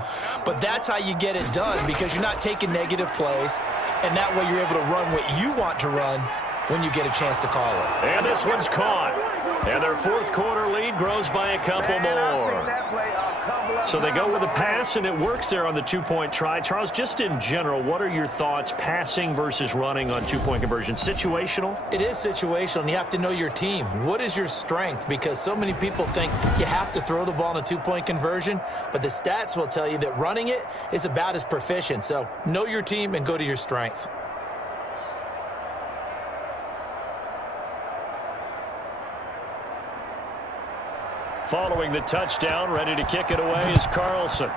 but that's how you get it done because you're not taking negative plays, and that way you're able to run what you want to run when you get a chance to call it. And this one's caught. And their 4th quarter lead grows by a couple more. So they go with a pass, and it works there on the 2-point try. Charles, just in general, what are your thoughts passing versus running on 2-point conversion? Situational? It is situational, and you have to know your team. What is your strength? Because so many people think you have to throw the ball in a 2-point conversion, but the stats will tell you that running it is about as proficient. So know your team and go to your strength. Following the touchdown, ready to kick it away is Carlson.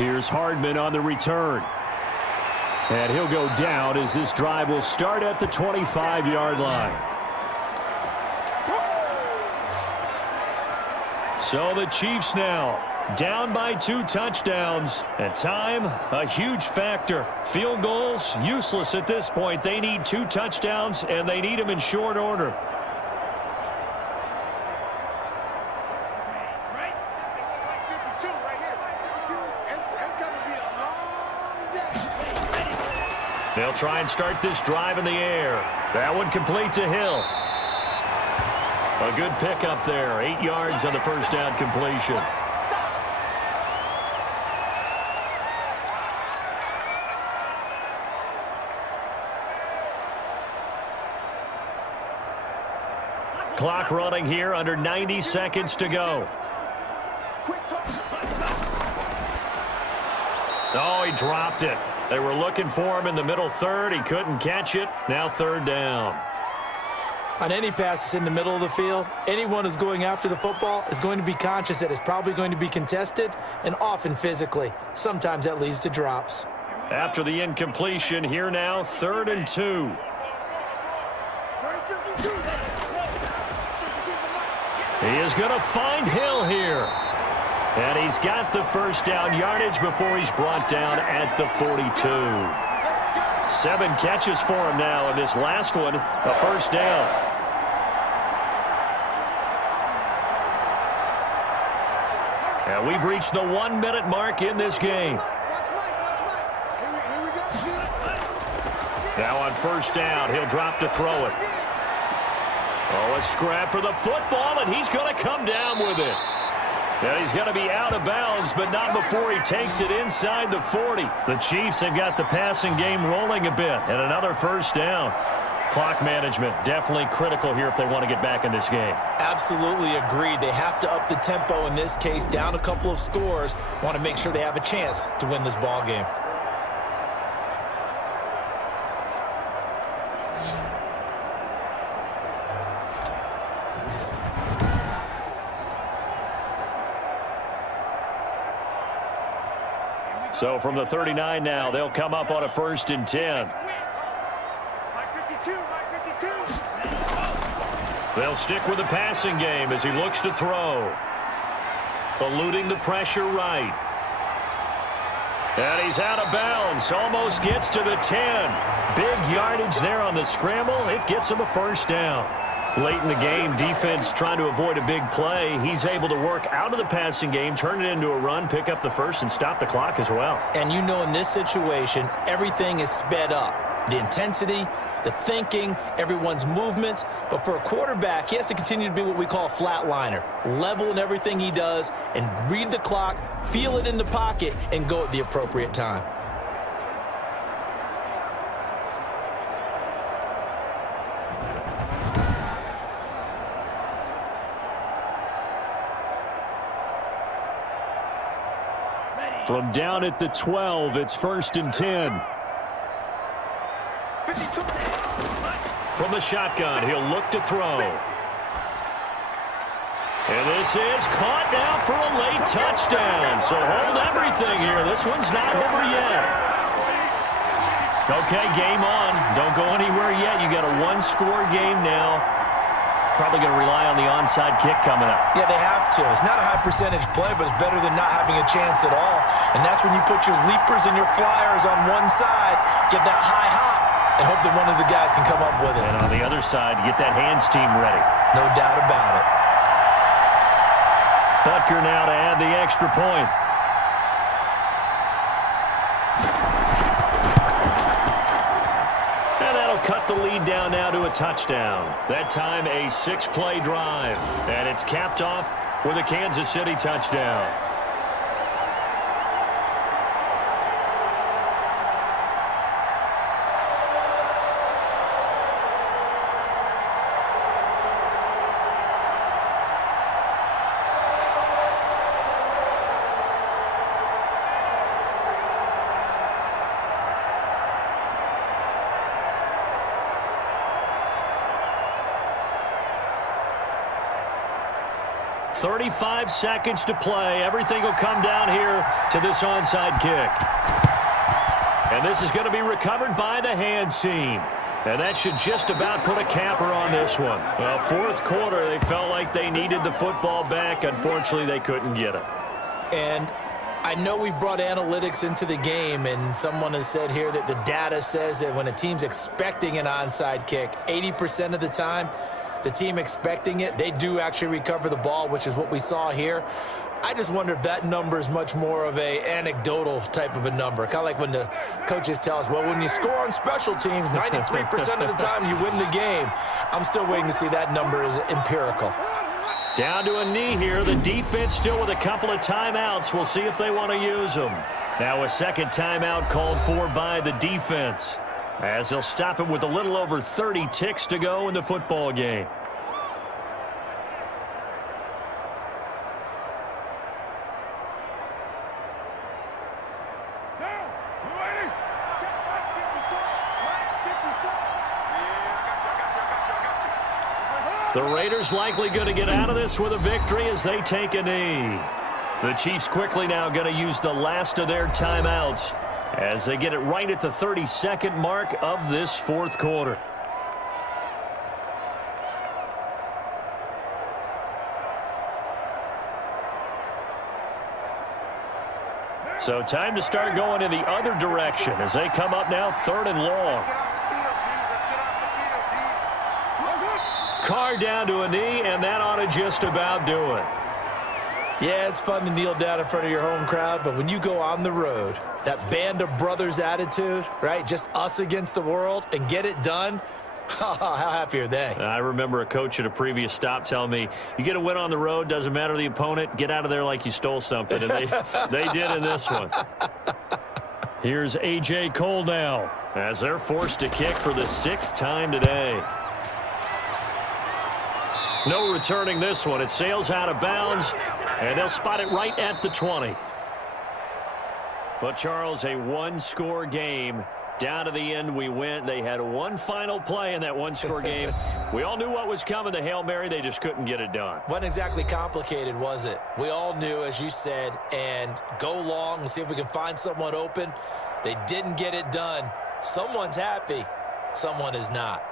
Here's Hardman on the return. And he'll go down as this drive will start at the 25-yard line. So the Chiefs now down by 2 touchdowns. And time, a huge factor. Field goals, useless at this point. They need 2 touchdowns, and they need them in short order. They'll try and start this drive in the air. That one complete to Hill. A good pickup there. 8 yards on the first down completion. Clock running here, under 90 seconds to go. Oh, he dropped it. They were looking for him in the middle third. He couldn't catch it. Now third down. On any passes in the middle of the field, anyone who's going after the football is going to be conscious that it's probably going to be contested, and often physically. Sometimes that leads to drops. After the incompletion, here now, 3rd and 2. He is going to find Hill here. And he's got the first down yardage before he's brought down at the 42. 7 catches for him now, and this last one, a first down. And we've reached the 1-minute mark in this game. Now on first down, he'll drop to throw it. Oh, a scrap for the football, and he's going to come down with it. Now he's going to be out of bounds, but not before he takes it inside the 40. The Chiefs have got the passing game rolling a bit, and another first down. Clock management definitely critical here if they want to get back in this game. Absolutely agreed. They have to up the tempo in this case, down a couple of scores. Want to make sure they have a chance to win this ball game. So from the 39 now, they'll come up on a 1st and 10. They'll stick with the passing game as he looks to throw. Eluding the pressure right. And he's out of bounds. Almost gets to the 10. Big yardage there on the scramble. It gets him a first down. Late in the game, defense trying to avoid a big play. He's able to work out of the passing game, turn it into a run, pick up the first, and stop the clock as well. And you know in this situation, everything is sped up. The intensity, the thinking, everyone's movements. But for a quarterback, he has to continue to be what we call a flatliner. Level in everything he does and read the clock, feel it in the pocket, and go at the appropriate time. From down at the 12, it's 1st and 10. From the shotgun, he'll look to throw. And this is caught now for a late touchdown. So hold everything here. This one's not over yet. Okay, game on. Don't go anywhere yet. You got a 1-score game now. Probably going to rely on the onside kick coming up. Yeah, they have to. It's not a high percentage play, but it's better than not having a chance at all. And that's when you put your leapers and your flyers on one side, get that high hop, and hope that one of the guys can come up with it. And on the other side, get that hands team ready. No doubt about it. Butker now to add the extra point. And that'll cut the lead down now to a touchdown. That time a 6-play drive. And it's capped off with a Kansas City touchdown. 35 seconds to play. Everything will come down here to this onside kick. And this is going to be recovered by the hands team. And that should just about put a capper on this one. Well, fourth quarter, they felt like they needed the football back. Unfortunately, they couldn't get it. And I know we've brought analytics into the game, and someone has said here that the data says that when a team's expecting an onside kick, 80% of the time, the team expecting it, they do actually recover the ball, which is what we saw here. I just wonder if that number is much more of a anecdotal type of a number. Kind of like when the coaches tell us, well, when you score on special teams, 93% of the time you win the game. I'm still waiting to see that number is empirical. Down to a knee here. The defense still with a couple of timeouts. We'll see if they want to use them. Now a second timeout called for by the defense, as they'll stop it with a little over 30 ticks to go in the football game. The Raiders likely going to get out of this with a victory as they take a knee. The Chiefs quickly now going to use the last of their timeouts as they get it right at the 32nd mark of this fourth quarter. So time to start going in the other direction as they come up now 3rd and long. Carr down to a knee, and that ought to just about do it. Yeah, it's fun to kneel down in front of your home crowd, but when you go on the road, that band of brothers attitude, right, just us against the world, and get it done, how happy are they? I remember a coach at a previous stop telling me, you get a win on the road, doesn't matter the opponent, get out of there like you stole something, and they did in this one. Here's A.J. Cole now as they're forced to kick for the 6th time today. No returning this one. It sails out of bounds, and they'll spot it right at the 20. But, Charles, a one-score game. Down to the end we went. They had one final play in that one-score game. We all knew what was coming, the Hail Mary. They just couldn't get it done. Wasn't exactly complicated, was it? We all knew, as you said, and go long and see if we can find someone open. They didn't get it done. Someone's happy. Someone is not.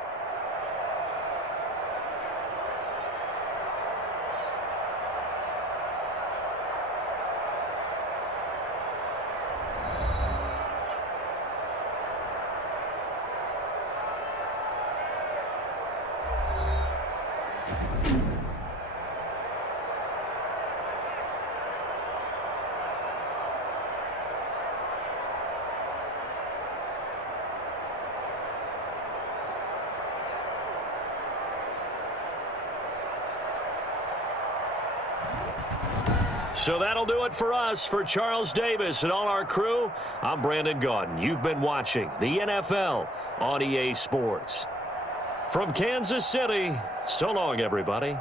So that'll do it for us. For Charles Davis and all our crew, I'm Brandon Gaudin. You've been watching the NFL on EA Sports. From Kansas City, so long, everybody.